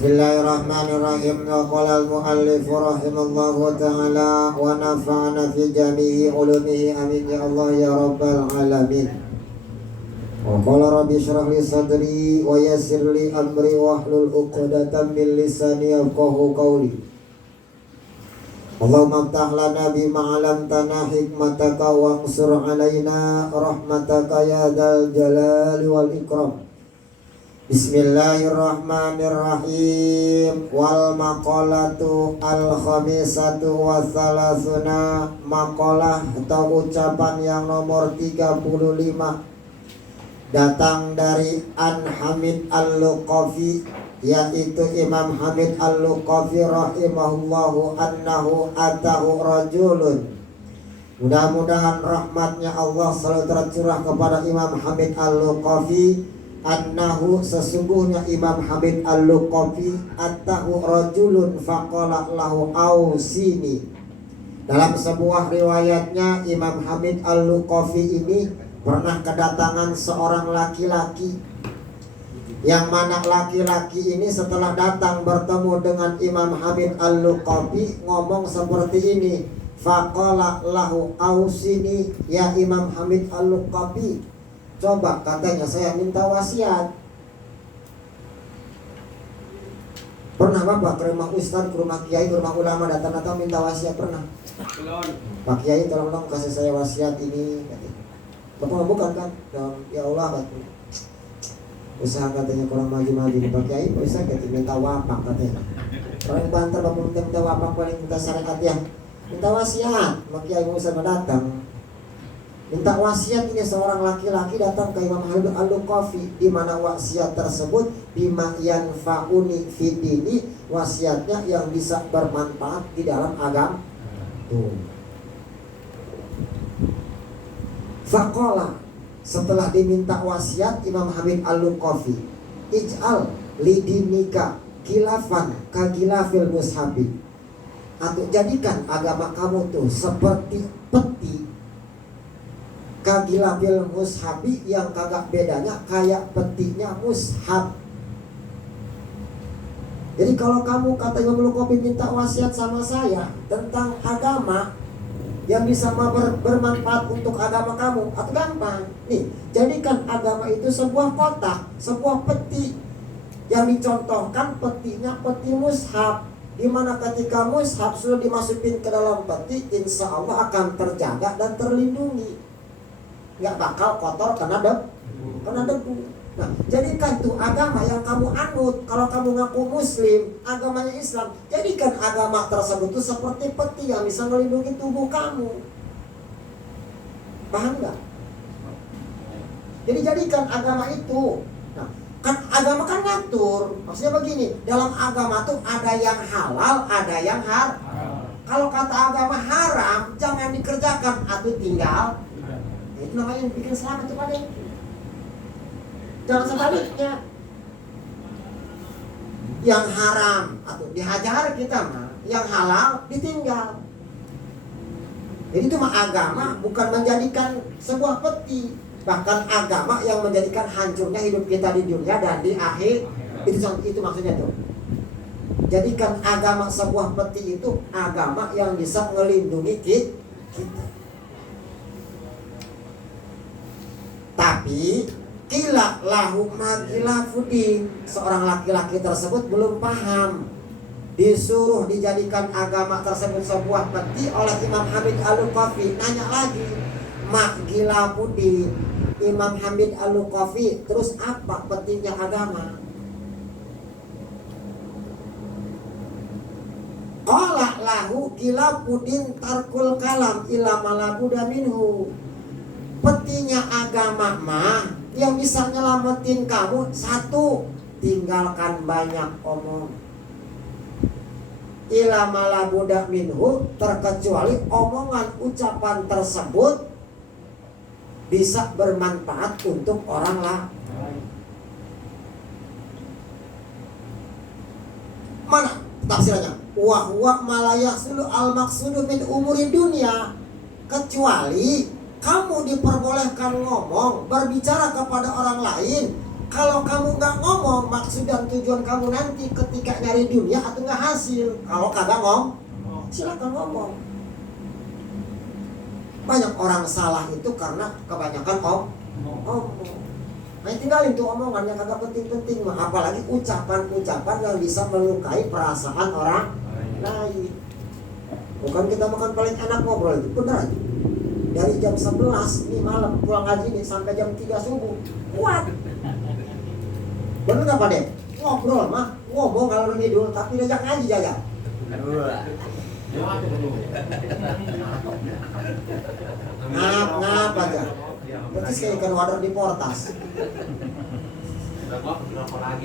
Bismillahirrahmanirrahim. Wa qala al-muallif rahimallahu ta'ala wa nafa'ana fi jami'i ulumihi, amin ya Allah ya rabbal alamin. Wa qala rabbi shrah li sadri wa yassir li amri wa hlul 'uqdatam min lisani yafqahu qawli. Allahumma aftah lana bima 'allamtana hikmataka wa ansur 'alaina rahmataka ya dzal jalali wal ikram. Bismillahirrahmanirrahim. Wal maqalatu al khamisatu wa thalathuna, maqalah atau ucapan yang nomor 35 datang dari An Hamid Al-Luqafi, yaitu Imam Hamid Al-Luqafi rahimahullahu annahu atahu rajulun. Mudah-mudahan rahmatnya Allah selalu tercurah kepada Imam Hamid Al-Luqafi. Annahu sesungguhnya Imam Hamid Al-Luqafi atahu rajulun faqala lahu ausini. Dalam sebuah riwayatnya Imam Hamid Al-Luqafi ini pernah kedatangan seorang laki-laki, yang mana laki-laki ini setelah datang bertemu dengan Imam Hamid Al-Luqafi ngomong seperti ini, faqala lahu ausini ya Imam Hamid Al-Luqafi, coba katanya saya minta wasiat. Pernah Bapak ke rumah ustaz, ke rumah kiai, ke rumah ulama datang-datang minta wasiat? Pernah? Pak Kiai tolong dong kasih saya wasiat ini. Bapak bukan kan? Ya Allah katanya. Usaha katanya kurang maju-maju di Pak Kiai, bisa katanya minta wapak katanya. Orang bantar Bapak minta wapak paling minta syariat ya. Minta wasiat, Pak Kiai mau usah datang. Minta wasiat ini seorang laki-laki datang ke Imam Habib Al-Luqafi, di mana wasiat tersebut bima yanfa'uni fidini, wasiatnya yang bisa bermanfaat di dalam agama. Tuh. Faqala, setelah diminta wasiat Imam Habib Al-Luqafi, ij'al lidinika khilafan kagilafil mushabi, atau jadikan agama kamu tuh seperti peti kagilafil mushabi, yang kagak bedanya kayak petinya mushab. Jadi kalau kamu, kata Imam Al-Luqafi, minta wasiat sama saya tentang agama yang bisa bermanfaat untuk agama kamu, atau gampang nih, jadikan agama itu sebuah kotak, sebuah peti yang dicontohkan petinya peti mushab, di mana ketika mushab sudah dimasukin ke dalam peti, insya Allah akan terjaga dan terlindungi, nggak bakal kotor kena debu. Nah, jadikan tuh agama yang kamu anut, kalau kamu ngaku muslim, agamanya Islam, jadikan agama tersebut tuh seperti peti yang bisa melindungi tubuh kamu. Paham nggak? Jadi jadikan agama itu. Nah, kan agama kan ngatur. Maksudnya begini, dalam agama tuh ada yang halal, ada yang haram. Kalau kata agama haram, jangan dikerjakan atau tinggal. Itu namanya yang bikin selamat tuh pada. Jangan sebaliknya. Yang haram atau dihajar kita mah, yang halal ditinggal. Jadi itu mah agama bukan menjadikan sebuah peti, bahkan agama yang menjadikan hancurnya hidup kita di dunia dan di akhir. Itu maksudnya tuh. Jadikan agama sebuah peti itu agama yang bisa melindungi kita. Tapi kila lahu magila fudin, seorang laki-laki tersebut belum paham. Disuruh dijadikan agama tersebut sebuah peti oleh Imam Habib Al-Luqafi. Nanya lagi, magila fudin, Imam Habib Al-Luqafi, terus apa petinya agama? Qala lahu gila fudin tarkul kalam ila malabuda minhu. Petinya agama mah yang bisa nyelamatin kamu satu, tinggalkan banyak omong. Ila malabuda minhu, terkecuali omongan ucapan tersebut bisa bermanfaat untuk orang lain. Mana tafsirannya? Wa huwa malayasulu al maksudu min umuri dunia, kecuali kamu diperbolehkan ngomong, berbicara kepada orang lain. Kalau kamu nggak ngomong, maksud dan tujuan kamu nanti ketika nyari dunia atau nggak hasil. Kalau kagak ngomong, silakan ngomong. Banyak orang salah itu karena kebanyakan omong. Nah, tinggalin tuh omongan yang kagak penting-penting, apalagi ucapan-ucapan yang bisa melukai perasaan orang lain. Bukan kita makan paling enak ngobrol, itu benar aja. Dari jam 11 nih malam pulang ngaji nih sampai jam 3 subuh. Kuat. Bener gak Pak Dek? Ngobrol mah, ngomong kalau ngidul, tapi diajak ngaji jaga. Ngap aja. Berarti kayak ikan wader di portas.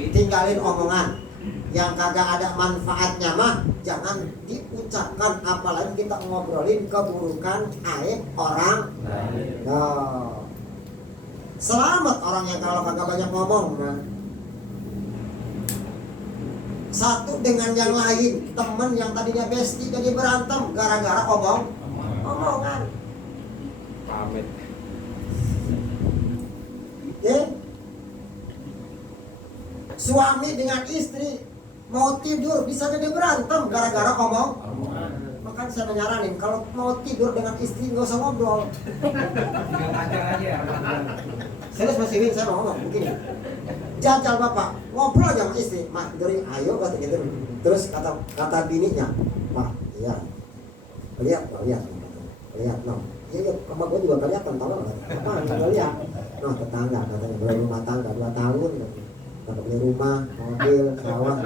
Tinggalin omongan yang kagak ada manfaatnya mah jangan diucapkan, apalagi kita ngobrolin keburukan aib orang. Nah, selamat orang yang kalau kagak banyak ngomong. Nah, satu dengan yang lain, temen yang tadinya bestie jadi berantem gara-gara omongan. Pamit. Suami dengan istri mau tidur bisa jadi berantem gara-gara omong. Makanya saya nyaranin kalau mau tidur dengan istri nggak usah ngobrol. Serius Mas Iwin, saya mau ngomong begini. Jajal bapak ngobrol aja sama istri, mak tidurin, ayo kata gitu. Terus kata bininya, mak iya, lihat no. Iya, sama gue juga kelihatan, tolong apa nggak lihat. No, tetangga katanya berumah tangga 2 tahun. Kalau punya rumah, mobil, sawah,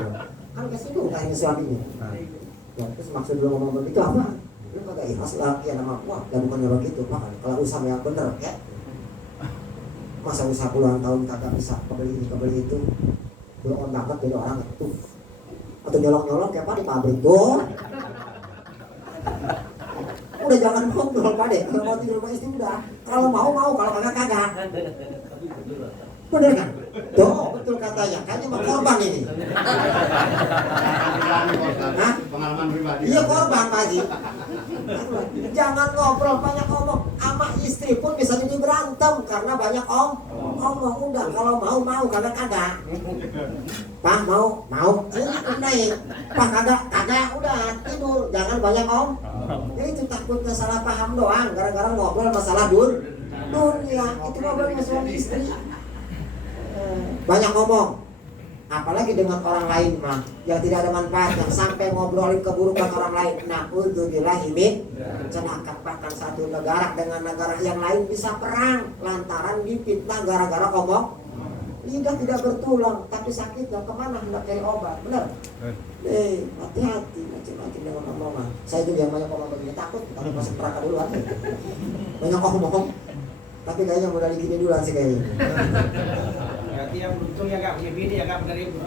kan kasih dulu kayaknya suaminya. Ya, terus maksud lu ngomong begitu apa? Lu kagak ikhlas lah ya nama gua, dan bukannya begitu. Makanya kalau usaha yang bener ya, masa usaha puluhan tahun kagak bisa kebeli ini kebeli itu, belum banget beda orang itu. Atau nyolong-nyolong kayak apa di pabrik tuh. Udah jangan ngobrol Pak deh, kalau mau tidur sama istri udah. Kalau mau, kalau kagak. Bener kan? Tuh, betul katanya. Kayaknya mah korban ini. Hah? Pengalaman pribadi. Iya korban Pak Haji. Jangan ngobrol banyak ngomong. Sama istri pun bisa jadi berantem karena banyak ngomong. Udah kalau mau kagak. Pak mau. Ini naik. Pak kagak. Udah tidur. Jangan banyak Ya itu takutnya salah paham doang. Gara-gara ngobrol masalah dunia. Itu ngobrol masalah istri. Banyak ngomong, apalagi dengan orang lain mah yang tidak ada manfaatnya, sampai ngobrolin keburukan orang lain. Nah, udzubillah min cenaka, bahkan satu negara dengan negara yang lain bisa perang lantaran difitnah gara-gara ngomong. Lidah tidak bertulang, tapi sakitnya kemana hendak cari obat, benar? Hati-hati macam-macam dengan omongan. Saya juga yang banyak ngomong begini takut masuk neraka duluan. Banyak ngomong, tapi kayaknya modal gini duluan sih kayaknya. Berarti yang beruntung ya gak punya bini ya gak bener ibu.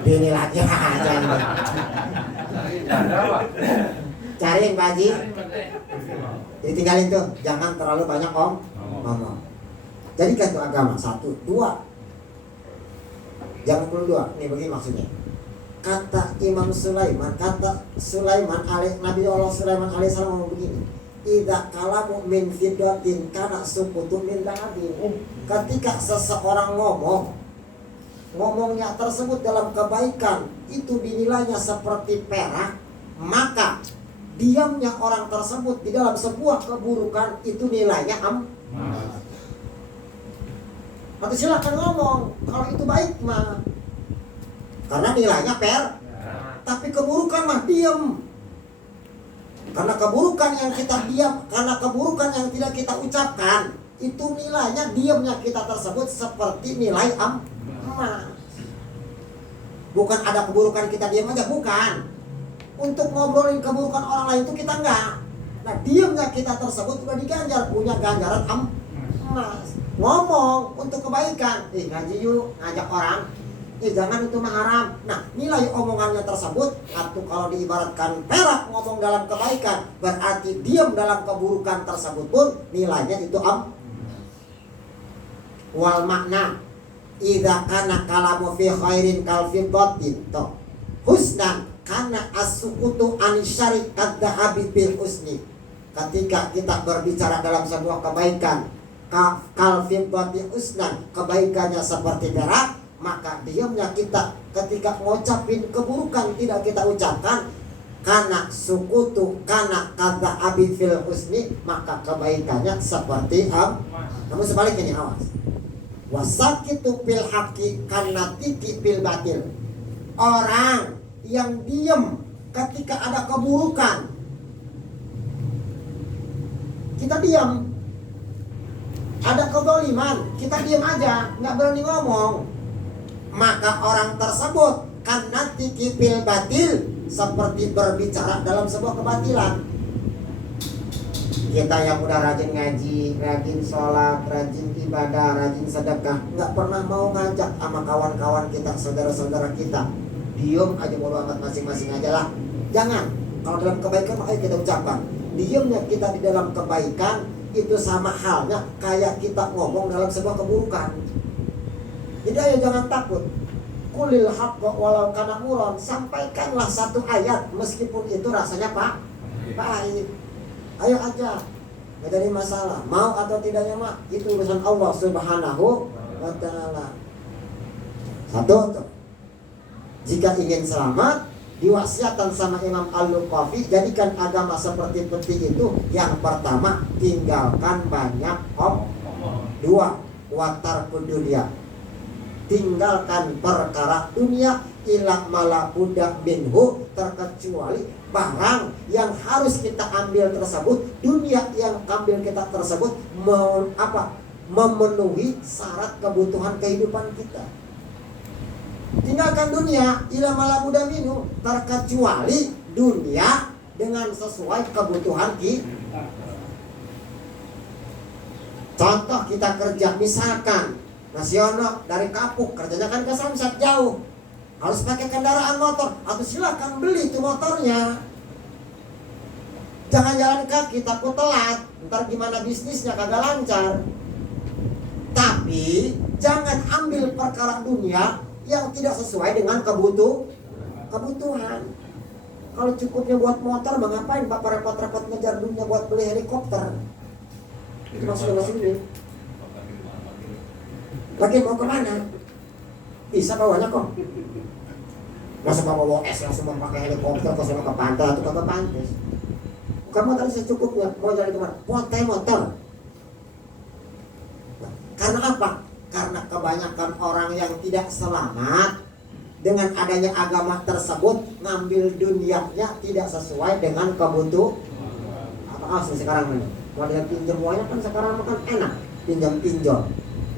Bini lagi aja. Cariin Pak Haji. Jadi tinggalin tuh, jangan terlalu banyak ngomong. Jadikan tuh agama 1, 2. Jangan perlu 2. Nih begini maksudnya. Kata Imam Sulaiman, Nabi Allah Sulaiman alaihissalam ngomong begini. Idza kalamu min fiddatin kana sukutu min dahabin. Ketika seseorang ngomongnya tersebut dalam kebaikan itu dinilainya seperti perak, maka diamnya orang tersebut di dalam sebuah keburukan itu nilainya Atau silakan ngomong kalau itu baik mah, karena nilainya tapi keburukan mah diam. Karena keburukan yang kita diam, karena keburukan yang tidak kita ucapkan, itu nilainya diamnya kita tersebut seperti nilai emas. Bukan ada keburukan kita diam aja, bukan. Untuk ngobrolin keburukan orang lain itu kita enggak. Nah, diamnya kita tersebut sudah diganjar, punya ganjaran emas. Ngomong untuk kebaikan, ngaji yuk, ngajak orang. Jangan itu mah haram. Nah, nilai omongannya tersebut atau kalau diibaratkan perak ngomong dalam kebaikan, berarti diam dalam keburukan tersebut pun nilainya itu wal makna idza kana kalamu fi khairin kal fiddatin to husnan kana as-sukutu an syarri kadzahabi bil husni. Ketika kita berbicara dalam sebuah kebaikan, kal fiddati husnan, kebaikannya seperti perak, maka diamnya kita ketika mengucapin keburukan tidak kita ucapkan, karena sukutu karena kata abi fil husni, maka kebaikannya seperti namun sebaliknya nih, awas. Wasakitu fil haqi karena tiki fil batil. Orang yang diam ketika ada keburukan, kita diam. Ada kezaliman, kita diam aja, nggak berani ngomong. Maka orang tersebut karena tiki fil batil, seperti berbicara dalam sebuah kebatilan. Kita yang udah rajin ngaji, rajin sholat, rajin ibadah, rajin sedekah, nggak pernah mau ngajak sama kawan-kawan kita, saudara-saudara kita. Diam aja, bodo amat, masing-masing aja lah. Jangan. Kalau dalam kebaikan makanya kita ucapkan. Diamnya kita di dalam kebaikan itu sama halnya kayak kita ngomong dalam sebuah keburukan. Jadi ayo jangan takut. Qulil haqqa walau kana muron. Sampaikanlah satu ayat meskipun itu rasanya pahit. Ayo aja. Enggak jadi masalah. Mau atau tidaknya mah itu urusan Allah Subhanahu wa taala. Satu. Jika ingin selamat, diwasiatkan sama Imam Al-Luqafi, jadikan agama seperti peti itu. Yang pertama, tinggalkan banyak dua, watar kudulia, tinggalkan perkara dunia, ila malabuda minhu, terkecuali barang yang harus kita ambil tersebut, dunia yang ambil kita tersebut memenuhi syarat kebutuhan kehidupan kita. Tinggalkan dunia, ila malabuda minhu, terkecuali dunia dengan sesuai kebutuhan kita. Contoh kita kerja, misalkan Nasional dari Kapuk, kerjanya kan ke Samsat jauh, harus pakai kendaraan motor, atau silakan beli itu motornya. Jangan jalan kaki, takut telat, ntar gimana bisnisnya kagak lancar. Tapi jangan ambil perkara dunia yang tidak sesuai dengan kebutuhan. Kalau cukupnya buat motor, ngapain Bapak repot-repot ngejar dunia buat beli helikopter? Itu maksudnya sini. Lagi mau kemana? Bisa bawanya kok. Masa bawa es langsung pakai helikopter ke sana ke pantai atau ke pantai? Kamu tadi secukupnya mau jalan kemana? Potai motor. Karena apa? Karena kebanyakan orang yang tidak selamat dengan adanya agama tersebut ngambil dunianya tidak sesuai dengan kebutuhan. Apa sih sekarang ini? Kalau dia pinjam uangnya kan sekarang kan enak pinjam.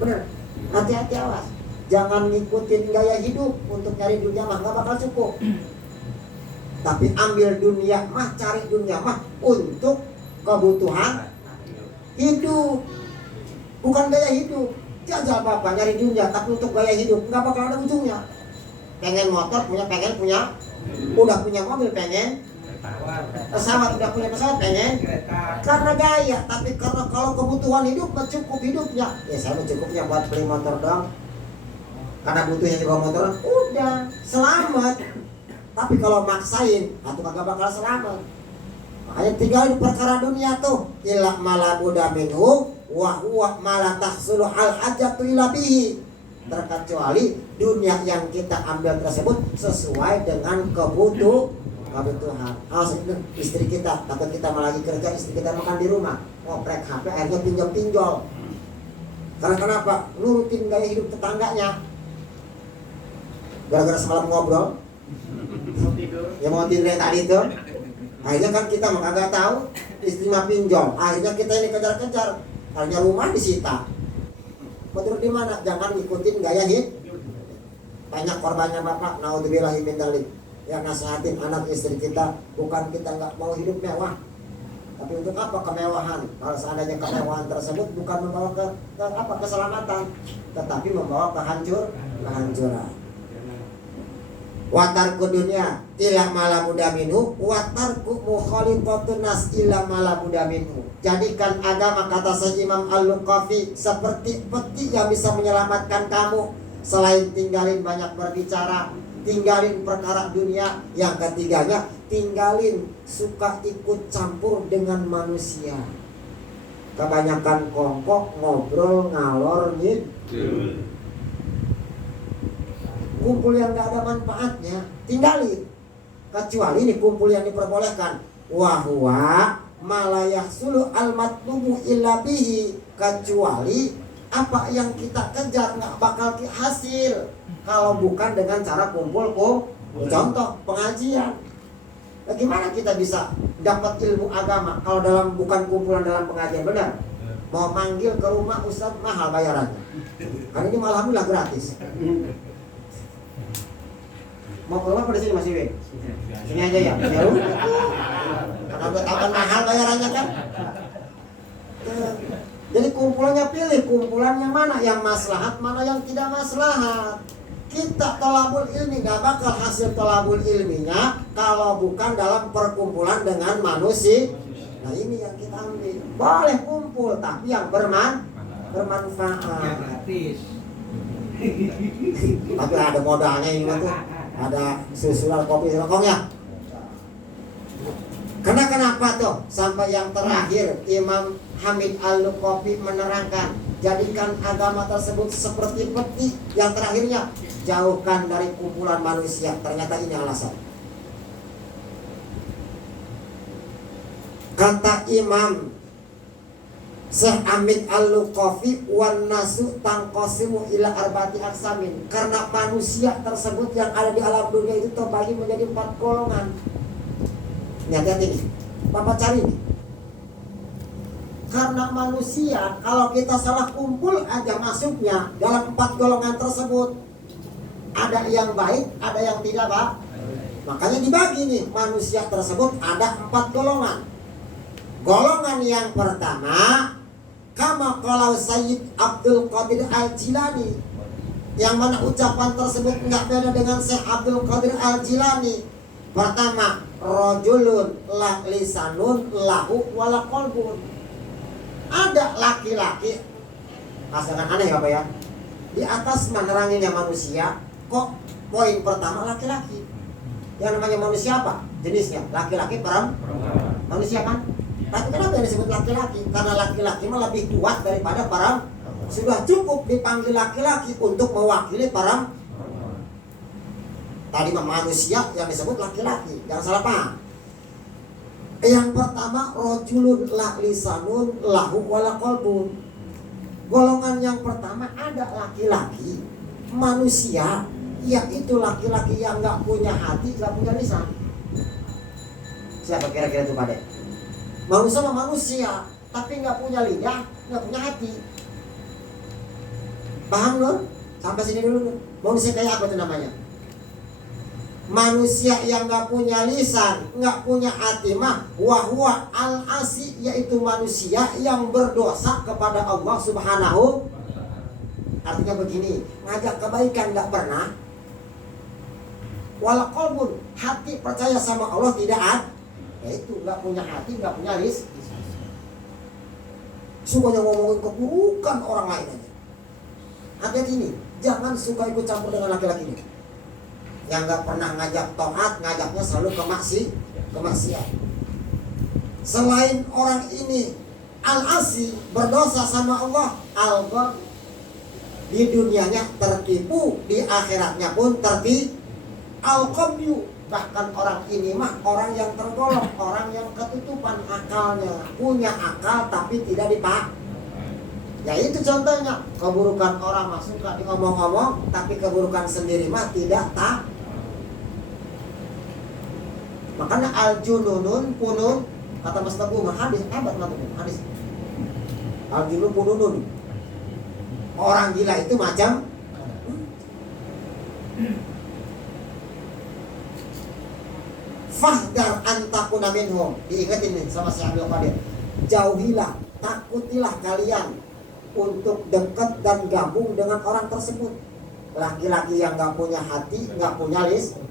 Bener? Hati-hati awas. Jangan ngikutin gaya hidup untuk nyari dunia mah nggak bakal cukup. Tapi ambil dunia mah, cari dunia mah untuk kebutuhan hidup, bukan gaya hidup. Jajal Bapak nyari dunia tapi untuk gaya hidup nggak bakal ada ujungnya. Pengen motor pengen punya, udah punya mobil pengen, pesawat udah punya pesawat pengen, karena gaya. Tapi karena kalau kebutuhan hidup mah cukup hidupnya, ya saya mah cukupnya buat beli motor doang. Karena butuhnya juga motor, udah selamat. Tapi kalau maksain, itu kagak bakal selamat. Makanya tinggalin perkara dunia tuh. Ila malabuda minhu wa huwa mala tahsulu al hajatu ila bihi. Terkecuali dunia yang kita ambil tersebut sesuai dengan kebutuhan. Awas istri kita, takut kita malah lagi kerja, istri kita makan di rumah, ngoprek HP, akhirnya pinjol. Karena kenapa? Nurutin gaya hidup tetangganya. Gara-gara semalam ngobrol, ya mau tidur tadi itu, akhirnya kan kita kagak tahu istri mah pinjol. Akhirnya kita ini kejar-kejar, akhirnya rumah disita. Mau tidur di mana? Jangan ngikutin gaya hidup. Banyak korbannya Bapak, naudzubillahi min dzalik. Yang nasihatin anak istri kita, bukan kita nggak mau hidup mewah, tapi untuk apa kemewahan? Kalau seandainya kemewahan tersebut bukan membawa keselamatan, tetapi membawa kehancuran. Watarku dunia ila malabuda minhu, watarku mukhalitatun nas ila malabuda minhu. Jadikan agama, kata Syekh Imam Al-Luqafi, seperti peti yang bisa menyelamatkan kamu. Selain tinggalin banyak berbicara, tinggalin perkara dunia. Yang ketiganya, tinggalin suka ikut campur dengan manusia. Kebanyakan kongkok, ngobrol, ngalor, ngidul. Kumpul yang gak ada manfaatnya tinggalin. Kecuali ini kumpul yang diperbolehkan. Wahwa malayahsulu al-matlubu illa bihi. Kecuali apa yang kita kejar gak bakal hasil kalau bukan dengan cara kumpul. Contoh pengajian. Bagaimana kita bisa dapat ilmu agama kalau bukan kumpulan dalam pengajian? Benar? Mau manggil ke rumah Ustadz mahal bayarannya. Kan ini alhamdulillah gratis. Mau ke rumah pada sini Mas Iwin? Sini aja ya? Ya udah. Karena udah tahu kan mahal bayarannya kan? Jadi kumpulannya pilih, kumpulannya mana yang maslahat, mana yang tidak maslahat. Kita tolabul ilmi gak bakal hasil tolabul ilminya kalau bukan dalam perkumpulan dengan manusia. Nah ini yang kita ambil. Boleh kumpul tapi yang bermanfaat. Gratis. Tapi ada modalnya ini tuh. Ada susulan kopi rokoknya. Kenapa tuh? Sampai yang terakhir Imam Hamid Al-Luqafi menerangkan, jadikan agama tersebut seperti peti. Yang terakhirnya, jauhkan dari kumpulan manusia. Ternyata ini alasan. Kata Imam Syekh Hamid Al-Luqafi, wan nasu tangqasimu ila arba'ati aqsamin. Karena manusia tersebut yang ada di alam dunia itu terbagi menjadi 4 golongan. Hati-hati nih, Bapak cari nih. Karena manusia, kalau kita salah kumpul aja masuknya dalam 4 golongan tersebut. Ada yang baik, ada yang tidak Makanya dibagi nih, manusia tersebut ada 4 golongan. Golongan yang pertama, kama qalau Sayyid Abdul Qadir Al-Jilani, yang mana ucapan tersebut nggak beda dengan Syekh Abdul Qadir Al-Jilani. Pertama, rajulun la lisanun lahu wala qalbun. Ada laki-laki, asalkan aneh apa ya, di atas meneranginya manusia, kok poin pertama laki-laki. Yang namanya manusia apa? Jenisnya laki-laki, perempuan, manusia kan? Tapi kenapa yang disebut laki-laki? Karena laki-laki mah lebih kuat daripada perempuan. Sudah cukup dipanggil laki-laki untuk mewakili perempuan. Tadi mah manusia, yang disebut laki-laki. Jangan salah paham. Yang pertama, rajulun la lisanun lahu wala qalbun. Golongan yang pertama ada laki-laki, manusia, yaitu laki-laki yang nggak punya hati, nggak punya lisan. Siapa kira-kira itu Pak Dek? Manusia sama manusia, tapi nggak punya lidah, nggak punya hati. Paham Nur? Sampai sini dulu Nur. Manusia kayak apa itu namanya? Manusia yang nggak punya lisan, nggak punya hati mah wahwa al-asi, yaitu manusia yang berdosa kepada Allah Subhanahu. Artinya begini, ngajak kebaikan nggak pernah. Wala qalbun, hati percaya sama Allah tidak ada. Yaitu nggak punya hati, nggak punya lisan. Semuanya ngomongin keburukan orang lain aja. Hati-hati ini, jangan suka ikut campur dengan laki-laki ini. Yang nggak pernah ngajak taat, ngajaknya selalu kemaksiat. Selain orang ini al-asi, berdosa sama Allah, al-ghar, di dunianya tertipu, di akhiratnya pun tertipu. Al-qabyu, bahkan orang ini mah orang yang tergolong, orang yang ketutupan akalnya, punya akal tapi tidak dipakai. Ya itu contohnya, keburukan orang mah suka diomong-omong, tapi keburukan sendiri mah tidak tak. Makanya al-jununun punun, kata Mas Teguh mah hadis hebat mah hadis. Al-junun pununun. Orang gila itu macam fahdar antakuna minhum. Diingetin nih sama si Abdul Qadir. Jauhilah, takutilah kalian untuk dekat dan gabung dengan orang tersebut. Laki-laki yang gak punya hati, gak punya lisan.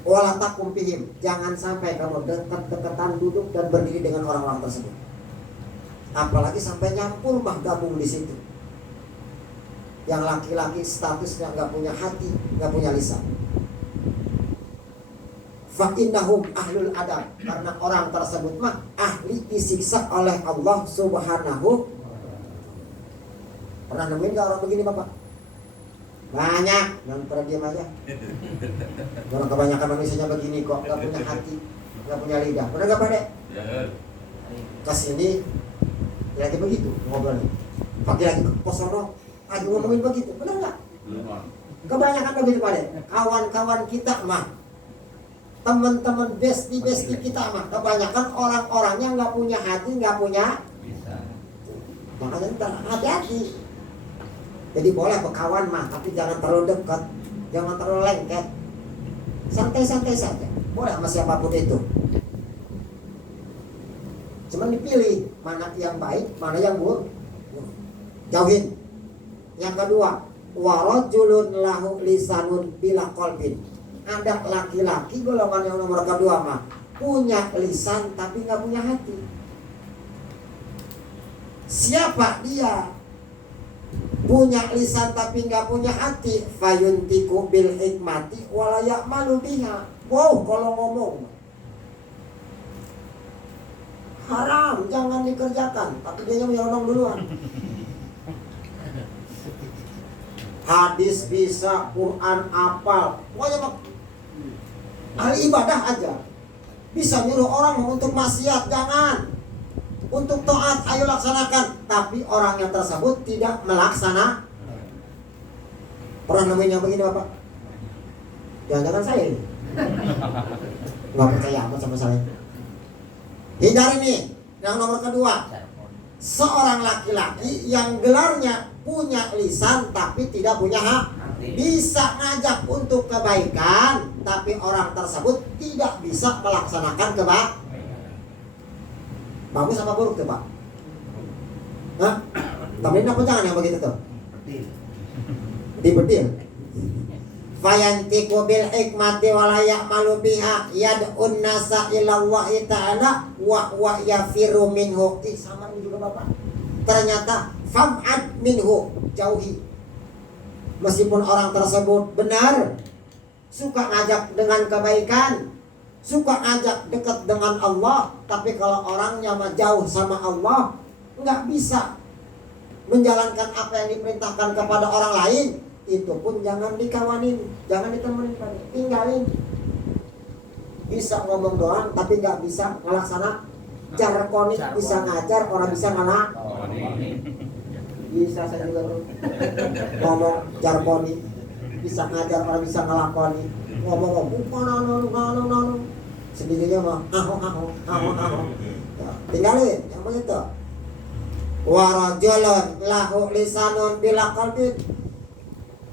Wala takum fihim, jangan sampai kamu dekat-dekatan duduk dan berdiri dengan orang-orang tersebut. Apalagi sampai nyampur mah gabung di situ. Yang laki-laki statusnya gak punya hati, gak punya lisan. Fa'innahum ahlul adab, karena orang tersebut mah ahli disiksa oleh Allah Subhanahu. Pernah nemuin gak orang begini Bapak? Banyak, jangan pernah diam aja. Orang kebanyakan manusianya begini kok, gak punya hati, gak punya lidah. Pernah gak Pak Dek? Ya. Kesini lagi begitu ngobrolnya. Pakai lagi ke posono, lagi ngomongin begitu. Benar gak? Belum. Kebanyakan begitu Pak Dek. Kawan-kawan kita mah, teman-teman besti kita mah kebanyakan orang-orangnya nggak punya hati, nggak punya bisa. Makanya ntar hati-hati. Jadi boleh berkawan mah, tapi jangan terlalu dekat, jangan terlalu lengket. Santai-santai saja. Boleh sama siapapun itu. Cuman dipilih mana yang baik, mana yang buruk. Jauhin. Yang kedua, warajulun lahu lisanun bila qalbin. Ada laki-laki golongan yang nomor kedua mah punya lisan tapi nggak punya hati. Siapa dia? Punya lisan tapi nggak punya hati. Fayuntiku bil hikmati wala ya'malu biha. Wow, kalau ngomong haram, jangan dikerjakan, tapi dia nyelonong duluan. Hadis bisa, Quran apal, pokoknya ahli ibadah aja. Bisa nyuruh orang untuk maksiat, jangan. Untuk taat, ayo laksanakan. Tapi orang yang tersebut tidak melaksana. Pernah nemuin yang begini Bapak? Jangan-jangan saya ini nggak percaya amat sama saya. Hindari nih. Yang nomor kedua, seorang laki-laki yang gelarnya punya lisan tapi tidak punya hak. bisa ngajak untuk kebaikan, tapi orang tersebut tidak bisa melaksanakan kebaikan. Bagus apa buruk tuh Pak? Hah? Tamrin apa jangan yang begitu tuh? Dibetil. Fayantiqu bil hikmati wa la ya'malu biha yad'un nasa ila Allah ta'ala wa yafiru minhu. Sama ini juga Bapak. Ternyata fam'ad minhu, jauhi. Meskipun orang tersebut benar, suka ngajak dengan kebaikan, suka ngajak dekat dengan Allah, tapi kalau orangnya mah jauh sama Allah, nggak bisa menjalankan apa yang diperintahkan kepada orang lain, itu pun jangan dikawanin, jangan ditemenin, tinggalin. Bisa ngomong doang, tapi nggak bisa ngelaksana. Jarkonik bisa ngajar, orang bisa ngalah. Bisa saya juga tuh ngomong jarkonik, bisa ngajar, orang bisa ngelakoni. Ngomong sendirinya mah tinggalin yang begitu. Warajulun lahu lisanun bila qalbin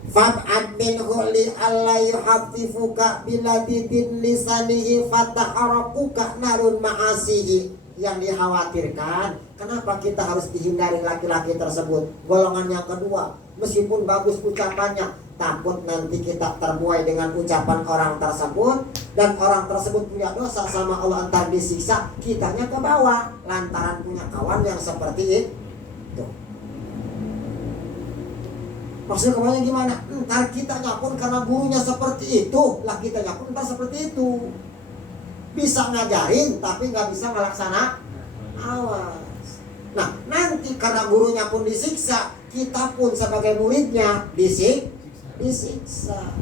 fab'ad minhu li alla yuhaffifuka biladidin lisanihi fataharakuka narun ma'asihi. Yang dikhawatirkan, kenapa kita harus dihindari laki-laki tersebut? Golongan yang kedua, meskipun bagus ucapannya, takut nanti kita terbuai dengan ucapan orang tersebut, dan orang tersebut punya dosa sama Allah, entar disiksa, kitanya ke bawah lantaran punya kawan yang seperti itu. Maksud kawannya gimana? Entar kitanya pun karena gurunya seperti itu, lah kitanya pun entar seperti itu. Bisa ngajarin tapi nggak bisa ngelaksana. Awas. Nah nanti karena gurunya pun disiksa, kita pun sebagai muridnya disiksa.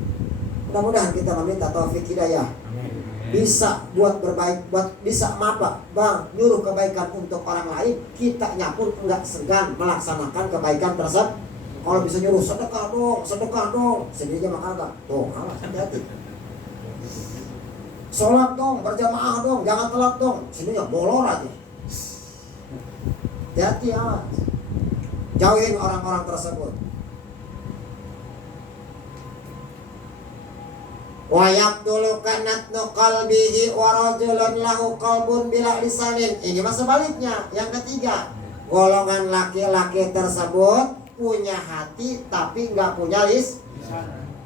Mudah-mudahan kita meminta taufik hidayah, bisa buat berbaik, bisa apa bang, nyuruh kebaikan untuk orang lain, kitanya pun nggak segan melaksanakan kebaikan tersebut. Kalau bisa nyuruh sedekah dong, sendirinya mah kagak. Tuh, awas, hati-hati. Sholat dong, berjamaah dong, jangan telat dong. Sininya bolor aja. Hati-hati, awas. Jauhin orang-orang tersebut. Wa yaqtulu kanatnu qalbihi wa rajulun lahu qalbun bila lisanin. Ini mah sebaliknya. Yang ketiga, golongan laki-laki tersebut punya hati tapi nggak punya lisan.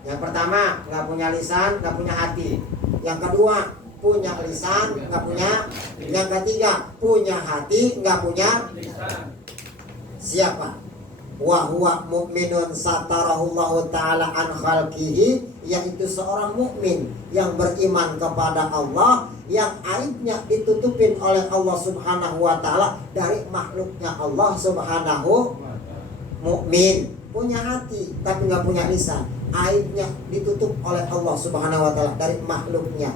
Yang pertama, nggak punya lisan, nggak punya hati. Yang kedua, punya lisan, nggak punya. Yang ketiga, punya hati, nggak punya lisan. Siapa? Wa huwa mu'minun satarahullahu ta'ala an khalqihi, yaitu seorang mukmin yang beriman kepada Allah, yang aibnya ditutupin oleh Allah Subhanahu wa ta'ala dari makhluknya Allah Subhanahu. Mukmin punya hati tapi nggak punya lisan, aibnya ditutup oleh Allah Subhanahu wa ta'ala dari makhluknya.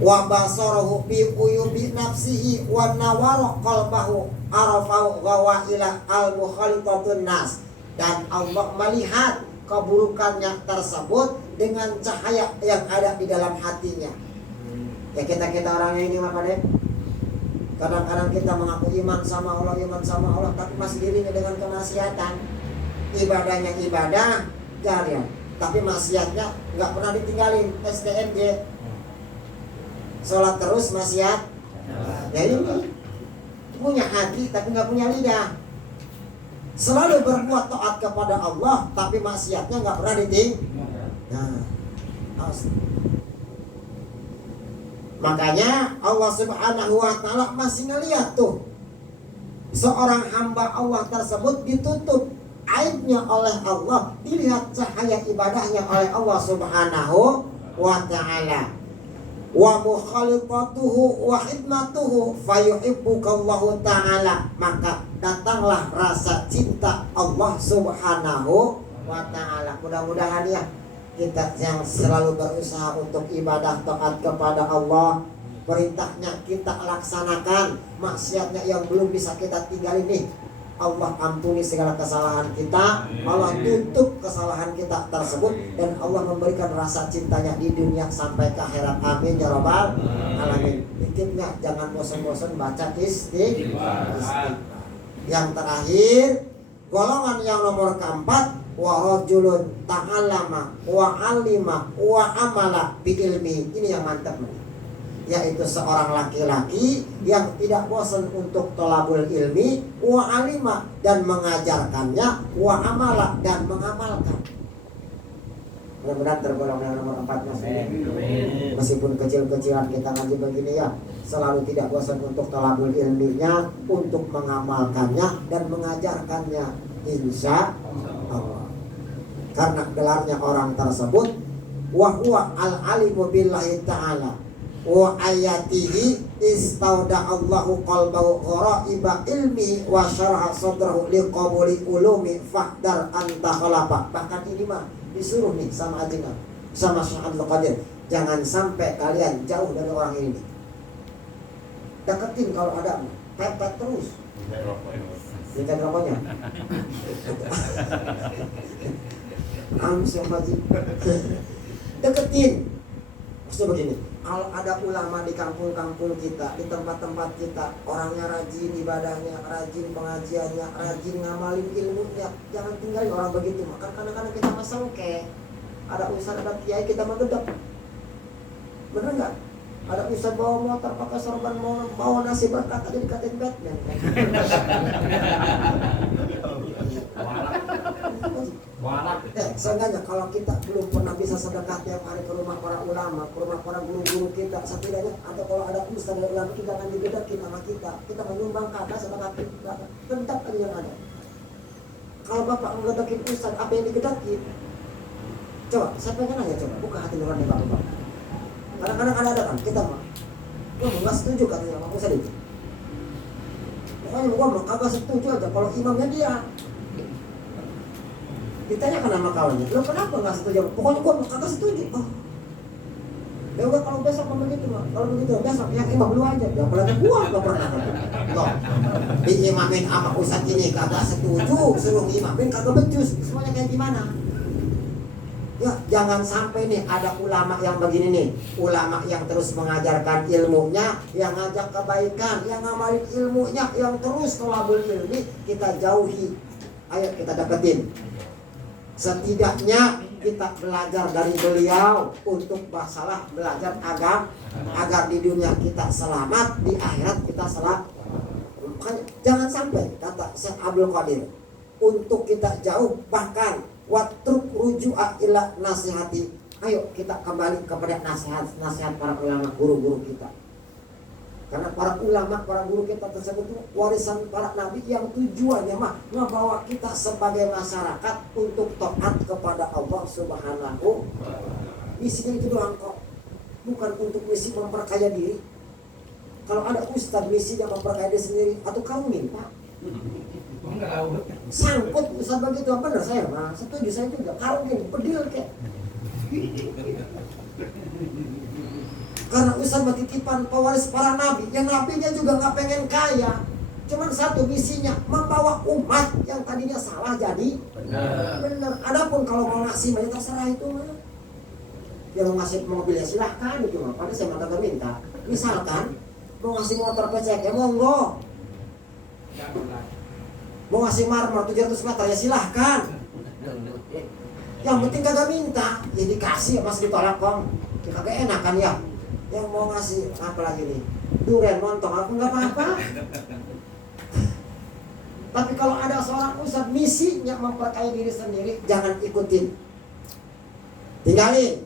Wa basarahu bi uyubi nafsihi wa nawara qalbahu arafahu ghawaila al mukhalitatun nas, dan Allah melihat keburukannya tersebut dengan cahaya yang ada di dalam hatinya. Ya kita orangnya ini apa deh? Kadang-kadang kita mengaku iman sama Allah, tapi masih dirinya dengan kemaksiatan. Ibadahnya ibadah jariah, tapi maksiatnya nggak pernah ditinggalin. STMJ, sholat terus maksiat. Ya ini punya hati tapi nggak punya lidah. Selalu berbuat taat kepada Allah, tapi maksiatnya nggak pernah ditinggalin. Nah, makanya Allah Subhanahu wa ta'ala masih ngeliat tuh seorang hamba Allah tersebut ditutup aibnya oleh Allah, dilihat cahaya ibadahnya oleh Allah Subhanahu wa ta'ala. Wa mukhalifatuhu wa khidmatuhu fayuhibbukallahu ta'ala, maka datanglah rasa cinta Allah Subhanahu wa ta'ala. Mudah-mudahan ya kita yang selalu berusaha untuk ibadah taat kepada Allah, perintahnya kita laksanakan, maksiatnya yang belum bisa kita tinggalin nih, Allah ampuni segala kesalahan kita, Allah tutup kesalahan kita tersebut, dan Allah memberikan rasa cintanya di dunia sampai ke akhirat. Amin ya rabbal alamin. Dikitnya jangan bosan-bosan baca istighfar. Yang terakhir, golongan yang nomor keempat, wa rajulun ta'allama wa 'allima wa amala bi ilmi. Ini yang mantap, yaitu seorang laki-laki yang tidak bosan untuk thalabul ilmi, wa 'alima dan mengajarkannya, wa amala dan mengamalkan. Mudah-mudahan tergolong yang nomor 4 mas. Meskipun kecil-kecilan kita ngaji begini ya, selalu tidak bosan untuk thalabul ilminya, untuk mengamalkannya dan mengajarkannya, insya Allah. Karena gelarnya orang tersebut wa huwa al-alimu billahi ta'ala wa ayatihi istauda'allahu qalbahu ghoraiba ilmi wa syarha sadrahu liqabuli ulumi fahdar anta khalapa. Bahkan ini mah disuruh nih sama Ajingan, sama Syekh Abdul Qadir, jangan sampai kalian jauh dari orang ini. Deketin kalau ada, pepet terus. Minta rokoknya. Langsung Haji. Deketin. Maksudnya begini, kalau ada ulama di kampung-kampung kita, di tempat-tempat kita, orangnya rajin ibadahnya, rajin pengajiannya, rajin ngamalin ilmunya, jangan tinggalin orang begitu. Maka kadang-kadang kita masangke, ada ustaz, ada kiai, kita menggedap. Bener nggak? Ada ustaz bawa motor pakai sorban, mau bawa nasi berkat aja dikatain Batman. Seenggaknya kalau kita belum pernah bisa sedekah tiap hari ke rumah para ulama, ke rumah para guru-guru kita, setidaknya atau kalau ada ustaz dan ulama kita akan digedakin sama kita menyumbang kata sedekah kita, tetap aja yang ada. Kalau bapak ngegedakin ustaz, apa yang digedakin? Coba, saya pengen aja coba, buka hati nurani bapak. Kadang-kadang ada kan, kita mah nggak setuju katanya sama ustaz itu. Pokoknya gua mah kagak setuju aja kalau imamnya dia. Ditanya kan sama kawannya, lo kenapa nggak setuju? Pokoknya gua kagak setuju. Oh, ya udah kalau besok mau begitu mah, kalau begitu besok yang imam lu aja. Ya apalagi gua nggak pernah. Loh, diimamin sama ustaz ini kagak setuju, suruh imamin kagak becus. Semuanya kayak gimana? Ya jangan sampai nih ada ulama yang begini nih, ulama yang terus mengajarkan ilmunya, yang ngajak kebaikan, yang ngamalin ilmunya, yang terus thalabul ilmi, kita jauhi. Ayo kita deketin. Setidaknya kita belajar dari beliau untuk masalah belajar agar di dunia kita selamat, di akhirat kita selamat. Jangan sampai kata Syekh Abdul Qadir, untuk kita jauh bahkan watruk ruju'a ila nasihati. Ayo kita kembali kepada nasihat para ulama, guru-guru kita. Karena para ulama, para guru kita tersebut itu warisan para nabi yang tujuannya mah membawa kita sebagai masyarakat untuk taat kepada Allah Subhanahu. Misinya itu doang kok, bukan untuk misi memperkaya diri. Kalau ada ustaz misinya memperkaya diri sendiri, atau kamu nih Pak? Sangkut ustaz begitu, benar saya mah setuju, saya juga karunin pedil kayak. Karena ustaz titipan pewaris para nabi, yang nabinya juga nggak pengen kaya, cuman satu misinya membawa umat yang tadinya salah jadi benar. Adapun kalau mau ngasih banyak terserah itu mah, ya mau ngasih mobil ya silahkan itu mah, padahal saya nggak minta. Misalkan mau ngasih motor pecek ya monggo, mau ngasih marmer 700 meter ya silahkan. Yang penting kagak minta, ya dikasih masih ditolak kong, ya kagak enak kan ya. Yang mau ngasih apa lagi nih, durian montong aku nggak apa-apa. Tapi kalau ada seorang ustaz misinya memperkaya diri sendiri, jangan ikutin, tinggalin.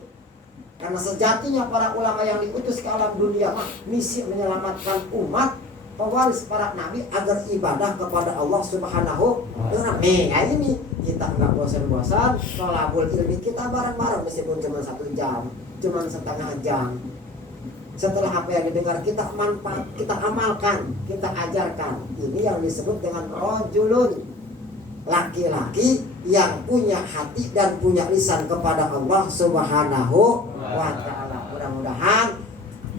Karena sejatinya para ulama yang diutus ke alam dunia mah misi menyelamatkan umat, pewaris para nabi agar ibadah kepada Allah Subhanahu wa ta'ala. Nih, ini kita nggak bosan-bosan, thalabul ilmi kita bareng-bareng meskipun cuma 1 jam, cuma setengah jam. Setelah apa yang didengar kita manfaat, kita amalkan, kita ajarkan. Ini yang disebut dengan rajulun, laki-laki yang punya hati dan punya lisan kepada Allah Subhanahu wa ta'ala. Mudah-mudahan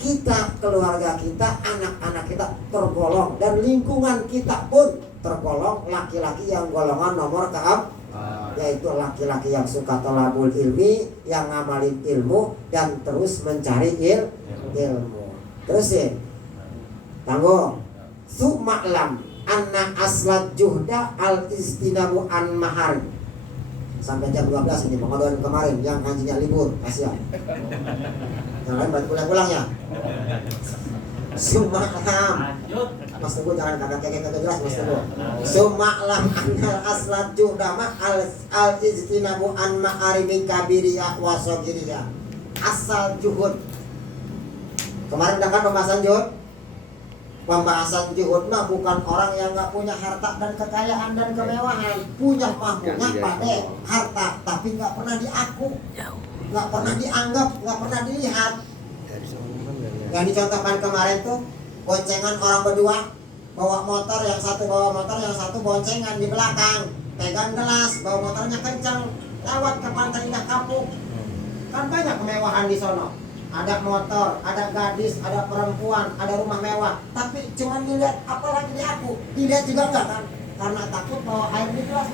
kita, keluarga kita, anak-anak kita tergolong, dan lingkungan kita pun tergolong laki-laki yang golongan nomor keempat, yaitu laki-laki yang suka thalabul ilmi, yang ngamalin ilmu dan terus mencari ilmu. Terus ya, tanggung su'ma'lam anna aslat juhda al istinabu an mahar. sampai jam 12 ini pengaduan kemarin yang ngajinya libur, kasihan. Yang lain baru pulang ya. Sumaklam. Mas Teguh jangan kagak jelas Mas Teguh. Sumaklam annal aslat juhdama al ijtinabu an ma'arimi kabiriya wa sagiriya. Asal juhud. Kemarin kan pembahasan juhud. Pembahasan juhud mah bukan orang yang nggak punya harta dan kekayaan dan kemewahan, punya pada harta tapi nggak pernah diaku, nggak pernah dianggap, nggak pernah dilihat. Yang dicontohkan kemarin tuh boncengan orang berdua bawa motor, yang satu bawa motor, yang satu boncengan di belakang, pegang gelas, bawa motornya kencang, lewat ke Pantai Indah Kapuk. Kan banyak kemewahan di sono. Ada motor, ada gadis, ada perempuan, ada rumah mewah. Tapi cuma dilihat, apalagi di aku. Dilihat juga enggak kan? Karena takut bawa air di gelas.